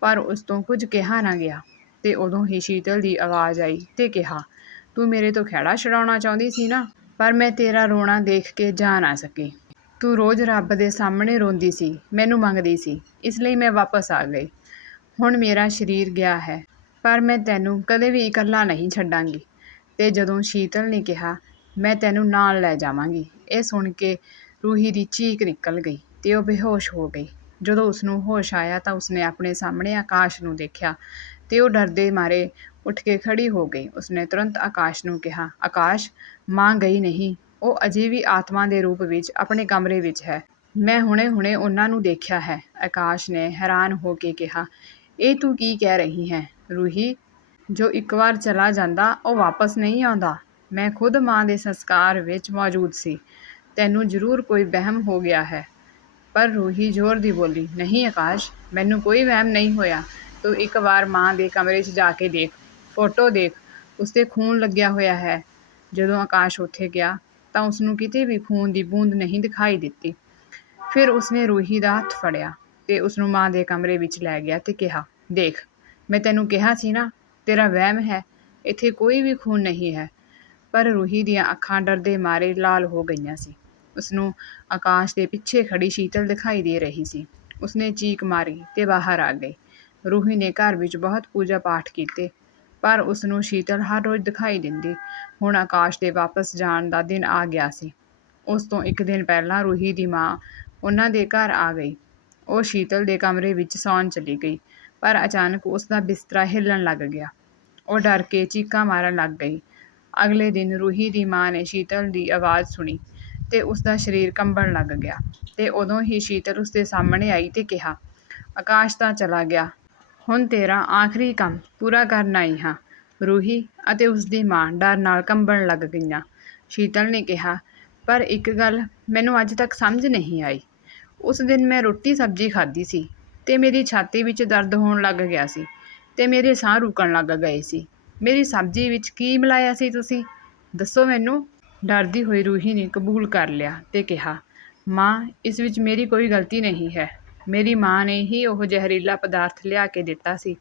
ਪਰ ਉਸ ਤੋਂ ਕੁਝ ਕਿਹਾ ਨਾ ਗਿਆ। ਤੇ ਉਦੋਂ ਹੀ ਸ਼ੀਤਲ ਦੀ ਆਵਾਜ਼ ਆਈ ਤੇ ਕਿਹਾ, ਤੂੰ ਮੇਰੇ ਤੋਂ ਖਹਿੜਾ ਛਡਾਉਣਾ ਚਾਹੁੰਦੀ ਸੀ ਨਾ, ਪਰ ਮੈਂ ਤੇਰਾ ਰੋਣਾ ਦੇਖ ਕੇ ਜਾ ਨਾ ਸਕੀ। ਤੂੰ ਰੋਜ਼ ਰੱਬ ਦੇ ਸਾਹਮਣੇ ਰੋਂਦੀ ਸੀ, ਮੈਨੂੰ ਮੰਗਦੀ ਸੀ, ਇਸ ਲਈ ਮੈਂ ਵਾਪਸ ਆ ਗਈ। ਹੁਣ ਮੇਰਾ ਸਰੀਰ ਗਿਆ ਹੈ, ਪਰ ਮੈਂ ਤੈਨੂੰ ਕਦੇ ਵੀ ਇਕੱਲਾ ਨਹੀਂ ਛੱਡਾਂਗੀ। ਤੇ ਜਦੋਂ ਸ਼ੀਤਲ ਨੇ ਕਿਹਾ, ਮੈਂ ਤੈਨੂੰ ਨਾਲ ਲੈ ਜਾਵਾਂਗੀ। ਇਹ ਸੁਣ ਕੇ ਰੂਹੀ ਦੀ ਚੀਕ ਨਿਕਲ ਗਈ ਤੇ ਉਹ ਬੇਹੋਸ਼ ਹੋ ਗਈ। ਜਦੋਂ ਉਸਨੂੰ ਹੋਸ਼ ਆਇਆ ਤਾਂ ਉਸਨੇ ਆਪਣੇ ਸਾਹਮਣੇ ਆਕਾਸ਼ ਨੂੰ ਦੇਖਿਆ ਤੇ ਉਹ ਡਰਦੇ ਮਾਰੇ ਉੱਠ ਕੇ ਖੜ੍ਹੀ ਹੋ ਗਈ। ਉਸਨੇ ਤੁਰੰਤ ਆਕਾਸ਼ ਨੂੰ ਕਿਹਾ, ਆਕਾਸ਼, ਮਾਂ ਗਈ ਨਹੀਂ। ਉਹ ਅਜੇ ਵੀ ਆਤਮਾ ਦੇ ਰੂਪ ਵਿੱਚ ਆਪਣੇ ਕਮਰੇ ਵਿੱਚ ਹੈ। ਮੈਂ ਹੁਣੇ-ਹੁਣੇ ਉਹਨਾਂ ਨੂੰ ਦੇਖਿਆ ਹੈ। ਆਕਾਸ਼ ਨੇ ਹੈਰਾਨ ਹੋ ਕੇ ਕਿਹਾ, ਇਹ ਤੂੰ ਕੀ ਕਹਿ ਰਹੀ ਹੈ? ਰੂਹੀ, ਜੋ ਇੱਕ ਵਾਰ ਚਲਾ ਜਾਂਦਾ, ਉਹ ਵਾਪਸ ਨਹੀਂ ਆਉਂਦਾ। ਮੈਂ ਖੁਦ ਮਾਂ ਦੇ ਸੰਸਕਾਰ ਵਿੱਚ ਮੌਜੂਦ ਸੀ। ਤੈਨੂੰ ਜ਼ਰੂਰ ਕੋਈ ਵਹਿਮ ਹੋ ਗਿਆ ਹੈ। ਪਰ ਰੂਹੀ ਜ਼ੋਰ ਦੀ ਬੋਲੀ, ਨਹੀਂ ਆਕਾਸ਼, ਮੈਨੂੰ ਕੋਈ ਵਹਿਮ ਨਹੀਂ ਹੋਇਆ। ਤੂੰ ਇੱਕ ਵਾਰ ਮਾਂ ਦੇ ਕਮਰੇ 'ਚ ਜਾ ਕੇ ਦੇਖ, ਫੋਟੋ ਦੇਖ ਉਸ ਖੂਨ ਲੱਗਿਆ ਹੋਇਆ ਹੈ। ਜਦੋਂ ਆਕਾਸ਼ ਉੱਥੇ ਗਿਆ, ਤਾਂ ਉਸਨੂੰ ਕਿਤੇ ਵੀ ਖੂਨ ਦੀ ਬੂੰਦ ਨਹੀਂ ਦਿਖਾਈ ਦਿੱਤੀ। ਫਿਰ ਉਸਨੇ ਰੂਹੀ ਦਾ ਹੱਥ ਫੜਿਆ ਤੇ ਉਸਨੂੰ ਮਾਂ ਦੇ ਕਮਰੇ ਵਿੱਚ ਲੈ ਗਿਆ ਤੇ ਕਿਹਾ, ਦੇਖ, ਮੈਂ ਤੈਨੂੰ ਕਿਹਾ ਸੀ ਨਾ, ਤੇਰਾ ਵਹਿਮ ਹੈ, ਇੱਥੇ ਕੋਈ ਵੀ ਖੂਨ ਨਹੀਂ ਹੈ। ਪਰ ਰੂਹੀ ਦੀਆਂ ਅੱਖਾਂ ਡਰਦੇ ਮਾਰੇ ਲਾਲ ਹੋ ਗਈਆਂ ਸੀ। ਉਸਨੂੰ ਆਕਾਸ਼ ਦੇ ਪਿੱਛੇ ਖੜੀ ਸ਼ੀਤਲ ਦਿਖਾਈ ਦੇ ਰਹੀ ਸੀ। ਉਸਨੇ ਚੀਕ ਮਾਰੀ ਤੇ ਬਾਹਰ ਆ ਗਈ। ਰੂਹੀ ਨੇ ਘਰ ਵਿੱਚ ਬਹੁਤ ਪੂਜਾ ਪਾਠ ਕੀਤੇ, ਪਰ ਉਸਨੂੰ ਸ਼ੀਤਲ ਹਰ ਰੋਜ਼ ਦਿਖਾਈ ਦਿੰਦੀ। ਹੁਣ ਆਕਾਸ਼ ਦੇ ਵਾਪਸ ਜਾਣ ਦਾ ਦਿਨ ਆ ਗਿਆ ਸੀ। ਉਸ ਤੋਂ ਇੱਕ ਦਿਨ ਪਹਿਲਾਂ ਰੂਹੀ ਦੀ ਮਾਂ ਉਹਨਾਂ ਦੇ ਘਰ ਆ ਗਈ। ਉਹ ਸ਼ੀਤਲ ਦੇ ਕਮਰੇ ਵਿੱਚ ਸੌਣ ਚਲੀ ਗਈ, ਪਰ ਅਚਾਨਕ ਉਸਦਾ ਬਿਸਤਰਾ ਹਿੱਲਣ ਲੱਗ ਗਿਆ। ਉਹ ਡਰ ਕੇ ਚੀਕਾਂ ਮਾਰਨ ਲੱਗ ਗਈ। ਅਗਲੇ ਦਿਨ ਰੂਹੀ ਦੀ ਮਾਂ ਨੇ ਸ਼ੀਤਲ ਦੀ ਆਵਾਜ਼ ਸੁਣੀ। ਤੇ ਉਸ ਦਾ ਸਰੀਰ ਕੰਬਣ ਲੱਗ ਗਿਆ ਤੇ ਉਦੋਂ ਹੀ ਸ਼ੀਤਲ ਉਸ ਦੇ ਸਾਹਮਣੇ ਆਈ ਤੇ ਕਿਹਾ, ਆਕਾਸ਼ ਤਾਂ ਚਲਾ ਗਿਆ। ਹੁਣ ਤੇਰਾ ਆਖਰੀ ਕੰਮ ਪੂਰਾ ਕਰਨ ਆਈ ਹਾਂ। ਰੂਹੀ ਅਤੇ ਉਸ ਦੀ ਮਾਂ ਡਰ ਨਾਲ ਕੰਬਣ ਲੱਗ ਗਈਆਂ। ਸ਼ੀਤਲ ਨੇ ਕਿਹਾ, ਪਰ ਇੱਕ ਗੱਲ ਮੈਨੂੰ ਅੱਜ ਤੱਕ ਸਮਝ ਨਹੀਂ ਆਈ। ਉਸ ਦਿਨ ਮੈਂ ਰੋਟੀ ਸਬਜ਼ੀ ਖਾਧੀ ਸੀ ਤੇ ਮੇਰੀ ਛਾਤੀ ਵਿੱਚ ਦਰਦ ਹੋਣ ਲੱਗ ਗਿਆ ਸੀ ਤੇ ਮੇਰੇ ਸਾਹ ਰੁਕਣ ਲੱਗ ਗਏ ਸੀ। ਮੇਰੀ ਸਬਜ਼ੀ ਵਿੱਚ ਕੀ ਮਿਲਾਇਆ ਸੀ ਤੁਸੀਂ? ਦੱਸੋ ਮੈਨੂੰ। ਡਰਦੀ ਹੋਈ ਰੂਹੀ ਨੇ ਕਬੂਲ ਕਰ ਲਿਆ ਤੇ ਕਿਹਾ, ਮਾਂ, ਇਸ ਵਿੱਚ ਮੇਰੀ ਕੋਈ ਗਲਤੀ ਨਹੀਂ ਹੈ। ਮੇਰੀ ਮਾਂ ਨੇ ਹੀ ਉਹ ਜ਼ਹਿਰੀਲਾ ਪਦਾਰਥ ਲਿਆ ਕੇ ਦਿੱਤਾ ਸੀ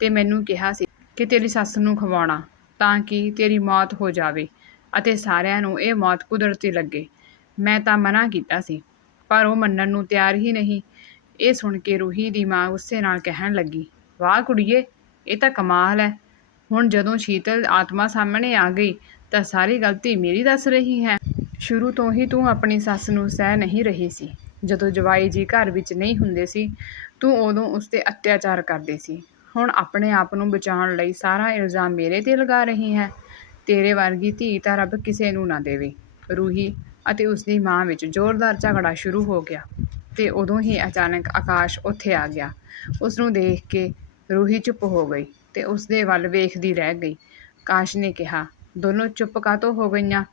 ਤੇ ਮੈਨੂੰ ਕਿਹਾ ਸੀ ਕਿ ਤੇਰੀ ਸੱਸ ਨੂੰ ਖਵਾਉਣਾ ਤਾਂ ਕਿ ਤੇਰੀ ਮੌਤ ਹੋ ਜਾਵੇ ਅਤੇ ਸਾਰਿਆਂ ਨੂੰ ਇਹ ਮੌਤ ਕੁਦਰਤੀ ਲੱਗੇ। ਮੈਂ ਤਾਂ ਮਨਾ ਕੀਤਾ ਸੀ, ਪਰ ਉਹ ਮੰਨਣ ਨੂੰ ਤਿਆਰ ਹੀ ਨਹੀਂ ਇਹ ਸੁਣ ਕੇ ਰੂਹੀ ਦੀ ਮਾਂ ਗੁੱਸੇ ਨਾਲ ਕਹਿਣ ਲੱਗੀ, ਵਾਹ ਕੁੜੀਏ, ਇਹ ਤਾਂ ਕਮਾਲ ਹੈ। ਹੁਣ ਜਦੋਂ ਸ਼ੀਤਲ ਆਤਮਾ ਸਾਹਮਣੇ ਆ ਗਈ ਤਾਂ ਸਾਰੀ ਗਲਤੀ ਮੇਰੀ ਦੱਸ ਰਹੀ ਹੈ। ਸ਼ੁਰੂ ਤੋਂ ਹੀ ਤੂੰ ਆਪਣੀ ਸੱਸ ਨੂੰ ਸਹਿ ਨਹੀਂ ਰਹੀ ਸੀ। ਜਦੋਂ ਜਵਾਈ ਜੀ ਘਰ ਵਿੱਚ ਨਹੀਂ ਹੁੰਦੇ ਸੀ, ਤੂੰ ਉਦੋਂ ਉਸ ਤੇ ਅਤਿਆਚਾਰ ਕਰਦੀ ਸੀ। ਹੁਣ ਆਪਣੇ ਆਪ ਨੂੰ ਬਚਾਉਣ ਲਈ ਸਾਰਾ ਇਲਜ਼ਾਮ ਮੇਰੇ ਤੇ ਲਗਾ ਰਹੀ ਹੈ। ਤੇਰੇ ਵਰਗੀ ਧੀ ਤਾਂ ਰੱਬ ਕਿਸੇ ਨੂੰ ਨਾ ਦੇਵੇ। ਰੂਹੀ ਅਤੇ ਉਸ ਦੀ ਮਾਂ ਵਿੱਚ ਜ਼ੋਰਦਾਰ ਝਗੜਾ ਸ਼ੁਰੂ ਹੋ ਗਿਆ ਤੇ ਉਦੋਂ ਹੀ ਅਚਾਨਕ ਆਕਾਸ਼ ਉੱਥੇ ਆ ਗਿਆ। ਉਸ ਨੂੰ ਦੇਖ ਕੇ ਰੂਹੀ ਚੁੱਪ ਹੋ ਗਈ ਤੇ ਉਸ ਦੇ ਵੱਲ ਵੇਖਦੀ ਰਹਿ ਗਈ। ਆਕਾਸ਼ ਨੇ ਕਿਹਾ ਦੋਨੋਂ ਚੁੱਪ ਕਾਤੋਂ ਹੋ ਗਈਆਂ?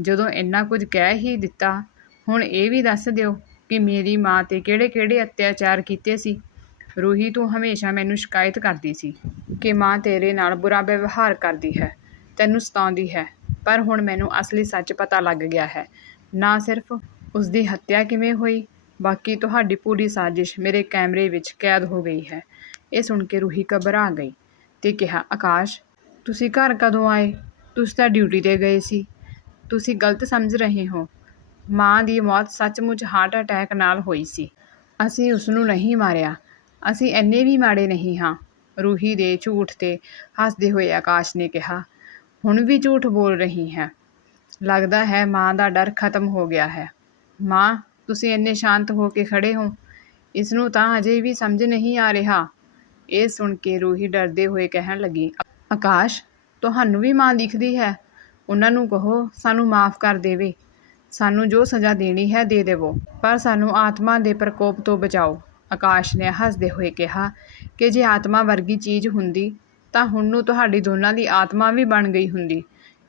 ਜਦੋਂ ਇੰਨਾ ਕੁਝ ਕਹਿ ਹੀ ਦਿੱਤਾ, ਹੁਣ ਇਹ ਵੀ ਦੱਸ ਦਿਓ ਕਿ ਮੇਰੀ ਮਾਂ ਤੇ ਕਿਹੜੇ-ਕਿਹੜੇ ਅਤਿਆਚਾਰ ਕੀਤੇ ਸੀ? ਰੂਹੀ, ਤੂੰ ਹਮੇਸ਼ਾ ਮੈਨੂੰ ਸ਼ਿਕਾਇਤ ਕਰਦੀ ਸੀ ਕਿ ਮਾਂ ਤੇਰੇ ਨਾਲ ਬੁਰਾ ਵਿਵਹਾਰ ਕਰਦੀ ਹੈ। ਤੈਨੂੰ ਸਤਾਉਂਦੀ ਹੈ, ਪਰ ਹੁਣ ਮੈਨੂੰ ਅਸਲੀ ਸੱਚ ਪਤਾ ਲੱਗ ਗਿਆ ਹੈ। ਨਾ ਸਿਰਫ ਉਸ ਦੀ ਹੱਤਿਆ ਕਿਵੇਂ ਹੋਈ, ਬਾਕੀ ਤੁਹਾਡੀ ਪੂਰੀ ਸਾਜ਼ਿਸ਼ ਮੇਰੇ ਕੈਮਰੇ ਵਿੱਚ ਕੈਦ ਹੋ ਗਈ ਹੈ। ਇਹ ਸੁਣ ਕੇ ਰੂਹੀ ਘਬਰਾ ਗਈ ਤੇ ਕਿਹਾ, ਆਕਾਸ਼, ਤੁਸੀਂ ਘਰ ਕਦੋਂ ਆਏ? ਤੁਸੀਂ ਤਾਂ ਡਿਊਟੀ ਤੇ ਗਏ ਸੀ। ਤੁਸੀਂ ਗਲਤ ਸਮਝ ਰਹੇ ਹੋ। ਮਾਂ ਦੀ ਮੌਤ ਸੱਚਮੁੱਚ ਹਾਰਟ ਅਟੈਕ ਨਾਲ ਹੋਈ ਸੀ। ਅਸੀਂ ਉਸਨੂੰ ਨਹੀਂ ਮਾਰਿਆ। ਅਸੀਂ ਇੰਨੇ ਵੀ ਮਾੜੇ ਨਹੀਂ ਹਾਂ। ਰੂਹੀ ਦੇ ਝੂਠ ਤੇ ਹੱਸਦੇ ਹੋਏ ਆਕਾਸ਼ ਨੇ ਕਿਹਾ, ਹੁਣ ਵੀ ਝੂਠ ਬੋਲ ਰਹੀ ਹੈ। ਲੱਗਦਾ ਹੈ ਮਾਂ ਦਾ ਡਰ ਖਤਮ ਹੋ ਗਿਆ ਹੈ। ਮਾਂ, ਤੁਸੀਂ ਇੰਨੇ ਸ਼ਾਂਤ ਹੋ ਕੇ ਖੜੇ ਹੋ। ਇਸ ਨੂੰ ਤਾਂ ਅਜੇ ਵੀ ਸਮਝ ਨਹੀਂ ਆ ਰਿਹਾ। ਇਹ ਸੁਣ ਕੇ ਰੂਹੀ ਡਰਦੇ ਹੋਏ ਕਹਿਣ ਲੱਗੀ। ਆਕਾਸ਼ ਤੁਹਾਨੂੰ ਵੀ ਮਾਂ ਦਿਖਦੀ ਹੈ। ਉਹਨਾਂ ਨੂੰ ਕਹੋ, ਸਾਨੂੰ ਮਾਫ ਕਰ ਦੇਵੇ। ਸਾਨੂੰ ਜੋ ਸਜ਼ਾ ਦੇਣੀ ਹੈ, ਦੇ ਦੇਵੋ। ਪਰ ਸਾਨੂੰ ਆਤਮਾ ਦੇ ਪ੍ਰਕੋਪ ਤੋਂ ਬਚਾਓ। ਆਕਾਸ਼ ਨੇ ਹੱਸਦੇ ਹੋਏ ਕਿਹਾ, ਕਿ ਜੇ ਆਤਮਾ ਵਰਗੀ ਚੀਜ਼ ਹੁੰਦੀ, ਤਾਂ ਹੁਣ ਨੂੰ ਤੁਹਾਡੀ ਦੋਨਾਂ ਦੀ ਆਤਮਾ ਵੀ ਬਣ ਗਈ ਹੁੰਦੀ।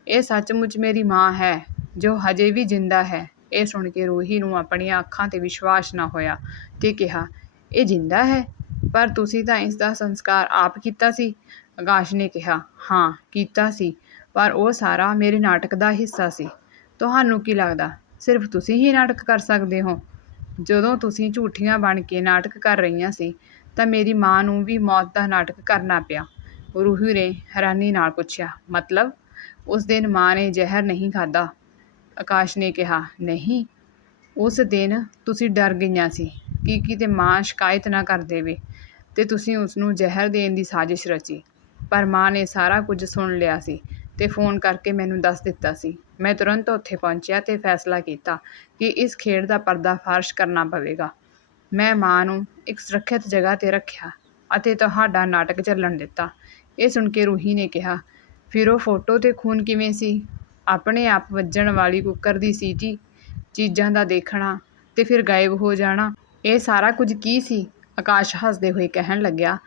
ਇਹ ਸੱਚਮੁੱਚ ਮੇਰੀ ਮਾਂ ਹੈ, ਜੋ ਹਜੇ ਵੀ ਜਿੰਦਾ ਹੈ। ਇਹ ਸੁਣ ਕੇ ਰੂਹੀ ਨੂੰ ਆਪਣੀਆਂ ਅੱਖਾਂ ਤੇ ਵਿਸ਼ਵਾਸ ਨਾ ਹੋਇਆ ਤੇ ਕਿਹਾ, ਇਹ ਜਿੰਦਾ ਹੈ? ਪਰ ਤੁਸੀਂ ਤਾਂ ਇਸ ਦਾ ਸੰਸਕਾਰ ਆਪ ਕੀਤਾ ਸੀ। ਆਕਾਸ਼ ਨੇ ਕਿਹਾ, ਹਾਂ, ਕੀਤਾ ਸੀ, ਪਰ ਉਹ ਸਾਰਾ ਮੇਰੇ ਨਾਟਕ ਦਾ ਹਿੱਸਾ ਸੀ। ਤੁਹਾਨੂੰ ਕੀ ਲੱਗਦਾ, ਸਿਰਫ ਤੁਸੀਂ ਹੀ ਨਾਟਕ ਕਰ ਸਕਦੇ ਹੋ? ਜਦੋਂ ਤੁਸੀਂ ਝੂਠੀਆਂ ਬਣ ਕੇ ਨਾਟਕ ਕਰ ਰਹੀਆਂ ਸੀ, ਤਾਂ ਮੇਰੀ ਮਾਂ ਨੂੰ ਵੀ ਮੌਤ ਦਾ ਨਾਟਕ ਕਰਨਾ ਪਿਆ। ਰੂਹੀ ਨੇ ਹੈਰਾਨੀ ਨਾਲ ਪੁੱਛਿਆ, ਮਤਲਬ? ਉਸ ਦਿਨ ਮਾਂ ਨੇ ਜ਼ਹਿਰ ਨਹੀਂ ਖਾਧਾ? ਆਕਾਸ਼ ਨੇ ਕਿਹਾ, ਨਹੀਂ। ਉਸ ਦਿਨ ਤੁਸੀਂ ਡਰ ਗਈਆਂ ਸੀ। ਕਿ ਕਿਤੇ ਮਾਂ ਸ਼ਿਕਾਇਤ ਨਾ ਕਰ ਦੇਵੇ ਤੇ ਤੁਸੀਂ ਉਸਨੂੰ ਜ਼ਹਿਰ ਦੇਣ ਦੀ ਸਾਜ਼ਿਸ਼ ਰਚੀ। ਪਰ ਮਾਂ ਨੇ ਸਾਰਾ ਕੁਝ ਸੁਣ ਲਿਆ ਸੀ ਤੇ ਫੋਨ ਕਰਕੇ ਮੈਨੂੰ ਦੱਸ ਦਿੱਤਾ ਸੀ। ਮੈਂ ਤੁਰੰਤ ਉੱਥੇ ਪਹੁੰਚਿਆ ਤੇ ਫੈਸਲਾ ਕੀਤਾ ਕਿ ਇਸ ਖੇਡ ਦਾ ਪਰਦਾਫਾਸ਼ ਕਰਨਾ ਪਵੇਗਾ। ਮੈਂ ਮਾਂ ਨੂੰ ਇੱਕ ਸੁਰੱਖਿਅਤ ਜਗ੍ਹਾ ਤੇ ਰੱਖਿਆ ਅਤੇ ਤੁਹਾਡਾ ਨਾਟਕ ਚੱਲਣ ਦਿੱਤਾ। ਇਹ ਸੁਣ ਕੇ ਰੂਹੀ ਨੇ ਕਿਹਾ, ਫਿਰ ਉਹ ਫੋਟੋ ਤੇ ਖੂਨ ਕਿਵੇਂ ਸੀ? ਆਪਣੇ ਆਪ ਵੱਜਣ ਵਾਲੀ ਕੁੱਕਰ ਦੀ ਸੀਟੀ ਚੀਜ਼ਾਂ ਦਾ ਦੇਖਣਾ ਤੇ ਫਿਰ ਗਾਇਬ ਹੋ ਜਾਣਾ। ਇਹ ਸਾਰਾ ਕੁਝ ਕੀ ਸੀ? ਆਕਾਸ਼ ਹੱਸਦੇ ਹੋਏ ਕਹਿਣ ਲੱਗਿਆ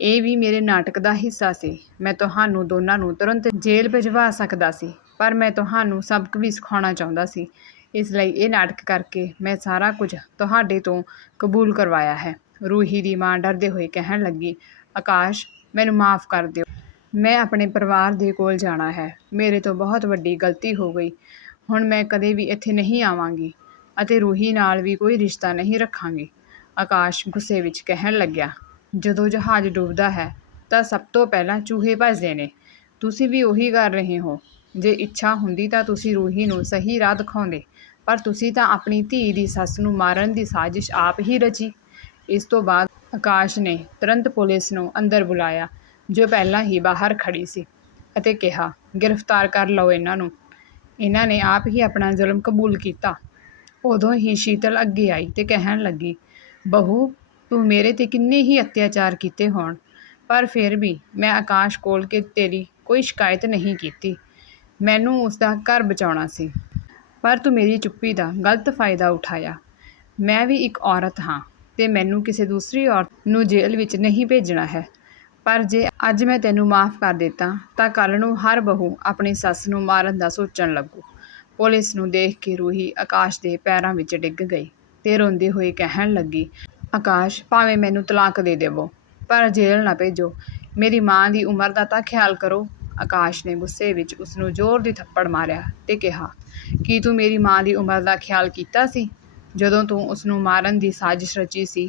ਇਹ ਵੀ ਮੇਰੇ ਨਾਟਕ ਦਾ ਹਿੱਸਾ ਸੀ। ਮੈਂ ਤੁਹਾਨੂੰ ਦੋਨਾਂ ਨੂੰ ਤੁਰੰਤ ਜੇਲ੍ਹ ਭਿਜਵਾ ਸਕਦਾ ਸੀ, ਪਰ ਮੈਂ ਤੁਹਾਨੂੰ ਸਬਕ ਵੀ ਸਿਖਾਉਣਾ ਚਾਹੁੰਦਾ ਸੀ। ਇਸ ਲਈ ਇਹ ਨਾਟਕ ਕਰਕੇ ਮੈਂ ਸਾਰਾ ਕੁਝ ਤੁਹਾਡੇ ਤੋਂ ਕਬੂਲ ਕਰਵਾਇਆ ਹੈ। ਰੂਹੀ ਦੀ ਮਾਂ ਡਰਦੇ ਹੋਏ ਕਹਿਣ ਲੱਗੀ, ਆਕਾਸ਼, ਮੈਨੂੰ ਮਾਫ ਕਰ ਦਿਓ। ਮੈਂ ਆਪਣੇ ਪਰਿਵਾਰ ਦੇ ਕੋਲ ਜਾਣਾ ਹੈ। ਮੇਰੇ ਤੋਂ ਬਹੁਤ ਵੱਡੀ ਗਲਤੀ ਹੋ ਗਈ। ਹੁਣ ਮੈਂ ਕਦੇ ਵੀ ਇੱਥੇ ਨਹੀਂ ਆਵਾਂਗੀ ਅਤੇ ਰੂਹੀ ਨਾਲ ਵੀ ਕੋਈ ਰਿਸ਼ਤਾ ਨਹੀਂ ਰੱਖਾਂਗੀ। ਆਕਾਸ਼ ਗੁੱਸੇ ਵਿੱਚ ਕਹਿਣ ਲੱਗਿਆ ਜਦੋਂ ਜਹਾਜ਼ ਡੁੱਬਦਾ ਹੈ, ਤਾਂ ਸਭ ਤੋਂ ਪਹਿਲਾਂ ਚੂਹੇ ਭੱਜਦੇ ਨੇ। ਤੁਸੀਂ ਵੀ ਉਹੀ ਕਰ ਰਹੇ ਹੋ। ਜੇ ਇੱਛਾ ਹੁੰਦੀ ਤਾਂ ਤੁਸੀਂ ਰੂਹੀ ਨੂੰ ਸਹੀ ਰਾਹ ਦਿਖਾਉਂਦੇ, ਪਰ ਤੁਸੀਂ ਤਾਂ ਆਪਣੀ ਧੀ ਦੀ ਸੱਸ ਨੂੰ ਮਾਰਨ ਦੀ ਸਾਜ਼ਿਸ਼ ਆਪ ਹੀ ਰਚੀ। ਇਸ ਤੋਂ ਬਾਅਦ ਆਕਾਸ਼ ਨੇ ਤੁਰੰਤ ਪੁਲਿਸ ਨੂੰ ਅੰਦਰ ਬੁਲਾਇਆ, ਜੋ ਪਹਿਲਾਂ ਹੀ ਬਾਹਰ ਖੜ੍ਹੀ ਸੀ ਅਤੇ ਕਿਹਾ, ਗ੍ਰਿਫਤਾਰ ਕਰ ਲਓ ਇਹਨਾਂ ਨੂੰ। ਇਹਨਾਂ ਨੇ ਆਪ ਹੀ ਆਪਣਾ ਜ਼ੁਲਮ ਕਬੂਲ ਕੀਤਾ। ਉਦੋਂ ਹੀ ਸ਼ੀਤਲ ਅੱਗੇ ਆਈ ਤੇ ਕਹਿਣ ਲੱਗੀ, ਬਹੂ ਤੂੰ ਮੇਰੇ ਤੇ ਕਿੰਨੇ ਹੀ ਅਤਿਆਚਾਰ ਕੀਤੇ ਹੋਣ। ਪਰ ਫਿਰ ਵੀ ਮੈਂ ਆਕਾਸ਼ ਕੋਲ ਕਿ ਤੇਰੀ ਕੋਈ ਸ਼ਿਕਾਇਤ ਨਹੀਂ ਕੀਤੀ। ਮੈਨੂੰ ਉਸਦਾ ਘਰ ਬਚਾਉਣਾ ਸੀ। ਪਰ ਤੂੰ ਮੇਰੀ ਚੁੱਪੀ ਦਾ ਗਲਤ ਫਾਇਦਾ ਉਠਾਇਆ। ਮੈਂ ਵੀ ਇੱਕ ਔਰਤ ਹਾਂ ਤੇ ਮੈਨੂੰ ਕਿਸੇ ਦੂਸਰੀ ਔਰਤ ਨੂੰ ਜੇਲ੍ਹ ਵਿੱਚ ਨਹੀਂ ਭੇਜਣਾ ਹੈ। ਪਰ ਜੇ ਅੱਜ ਮੈਂ ਤੈਨੂੰ ਮਾਫ ਕਰ ਦਿੱਤਾ, ਤਾਂ ਕੱਲ ਨੂੰ ਹਰ ਬਹੂ ਆਪਣੀ ਸੱਸ ਨੂੰ ਮਾਰਨ ਦਾ ਸੋਚਣ ਲੱਗੂ। ਪੁਲਿਸ ਨੂੰ ਦੇਖ ਕੇ ਰੂਹੀ ਆਕਾਸ਼ ਦੇ ਪੈਰਾਂ ਵਿੱਚ ਡਿੱਗ ਗਈ ਤੇ ਰੋਂਦੇ ਹੋਏ ਕਹਿਣ ਲੱਗੀ ਆਕਾਸ਼, ਭਾਵੇਂ ਮੈਨੂੰ ਤਲਾਕ ਦੇ ਦੇਵੋ, ਪਰ ਜੇਲ੍ਹ ਨਾ ਭੇਜੋ। ਮੇਰੀ ਮਾਂ ਦੀ ਉਮਰ ਦਾ ਤਾਂ ਖਿਆਲ ਕਰੋ। ਆਕਾਸ਼ ਨੇ ਗੁੱਸੇ ਵਿੱਚ ਉਸਨੂੰ ਜ਼ੋਰ ਦੀ ਥੱਪੜ ਮਾਰਿਆ ਤੇ ਕਿਹਾ, ਕੀ ਤੂੰ ਮੇਰੀ ਮਾਂ ਦੀ ਉਮਰ ਦਾ ਖਿਆਲ ਕੀਤਾ ਸੀ? ਜਦੋਂ ਤੂੰ ਉਸਨੂੰ ਮਾਰਨ ਦੀ ਸਾਜ਼ਿਸ਼ ਰਚੀ ਸੀ,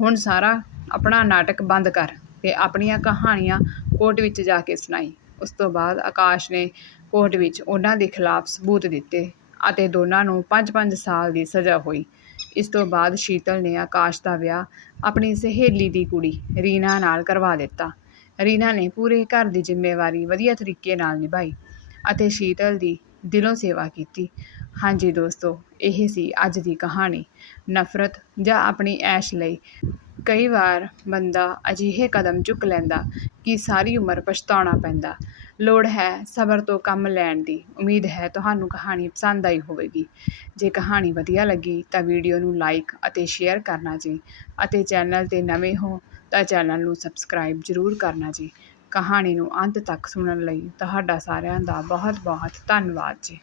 ਹੁਣ ਸਾਰਾ ਆਪਣਾ ਨਾਟਕ ਬੰਦ ਕਰ ਤੇ ਆਪਣੀਆਂ ਕਹਾਣੀਆਂ ਕੋਰਟ ਵਿੱਚ ਜਾ ਕੇ ਸੁਣਾਈ। ਉਸ ਤੋਂ ਬਾਅਦ ਆਕਾਸ਼ ਨੇ ਕੋਰਟ ਵਿੱਚ ਉਹਨਾਂ ਦੇ ਖਿਲਾਫ ਸਬੂਤ ਦਿੱਤੇ ਅਤੇ ਦੋਨਾਂ ਨੂੰ 5-5 ਸਾਲ ਦੀ ਸਜ਼ਾ ਹੋਈ। ਇਸ ਤੋਂ ਬਾਅਦ ਸ਼ੀਤਲ ਨੇ ਆਕਾਸ਼ ਦਾ ਵਿਆਹ ਆਪਣੀ ਸਹੇਲੀ ਦੀ ਕੁੜੀ ਰੀਨਾ ਨਾਲ ਕਰਵਾ ਦਿੱਤਾ। ਰੀਨਾ ਨੇ ਪੂਰੇ ਘਰ ਦੀ ਜ਼ਿੰਮੇਵਾਰੀ ਵਧੀਆ ਤਰੀਕੇ ਨਾਲ ਨਿਭਾਈ ਅਤੇ ਸ਼ੀਤਲ ਦੀ ਦਿਲੋਂ ਸੇਵਾ ਕੀਤੀ। ਹਾਂਜੀ ਦੋਸਤੋ, ਇਹ ਸੀ ਅੱਜ ਦੀ ਕਹਾਣੀ। ਨਫ਼ਰਤ ਜਾਂ ਆਪਣੀ ਐਸ਼ ਲਈ ਕਈ ਵਾਰ ਬੰਦਾ ਅਜਿਹੇ ਕਦਮ ਚੁੱਕ ਲੈਂਦਾ ਕਿ ਸਾਰੀ ਉਮਰ ਪਛਤਾਉਣਾ ਪੈਂਦਾ। ਲੋੜ ਹੈ ਸਬਰ ਤੋਂ ਕੰਮ ਲੈਣ ਦੀ। ਉਮੀਦ ਹੈ ਤੁਹਾਨੂੰ ਕਹਾਣੀ ਪਸੰਦ ਆਈ ਹੋਵੇਗੀ। ਜੇ ਕਹਾਣੀ ਵਧੀਆ ਲੱਗੀ ਤਾਂ ਵੀਡੀਓ ਨੂੰ ਲਾਈਕ ਅਤੇ ਸ਼ੇਅਰ ਕਰਨਾ ਜੀ। ਅਤੇ ਚੈਨਲ ਤੇ ਨਵੇਂ ਹੋ ਤਾਂ ਚੈਨਲ ਨੂੰ ਸਬਸਕ੍ਰਾਈਬ ਜ਼ਰੂਰ ਕਰਨਾ ਜੀ। ਕਹਾਣੀ ਨੂੰ ਅੰਤ ਤੱਕ ਸੁਣਨ ਲਈ ਤੁਹਾਡਾ ਸਾਰਿਆਂ ਦਾ ਬਹੁਤ ਬਹੁਤ ਧੰਨਵਾਦ ਜੀ।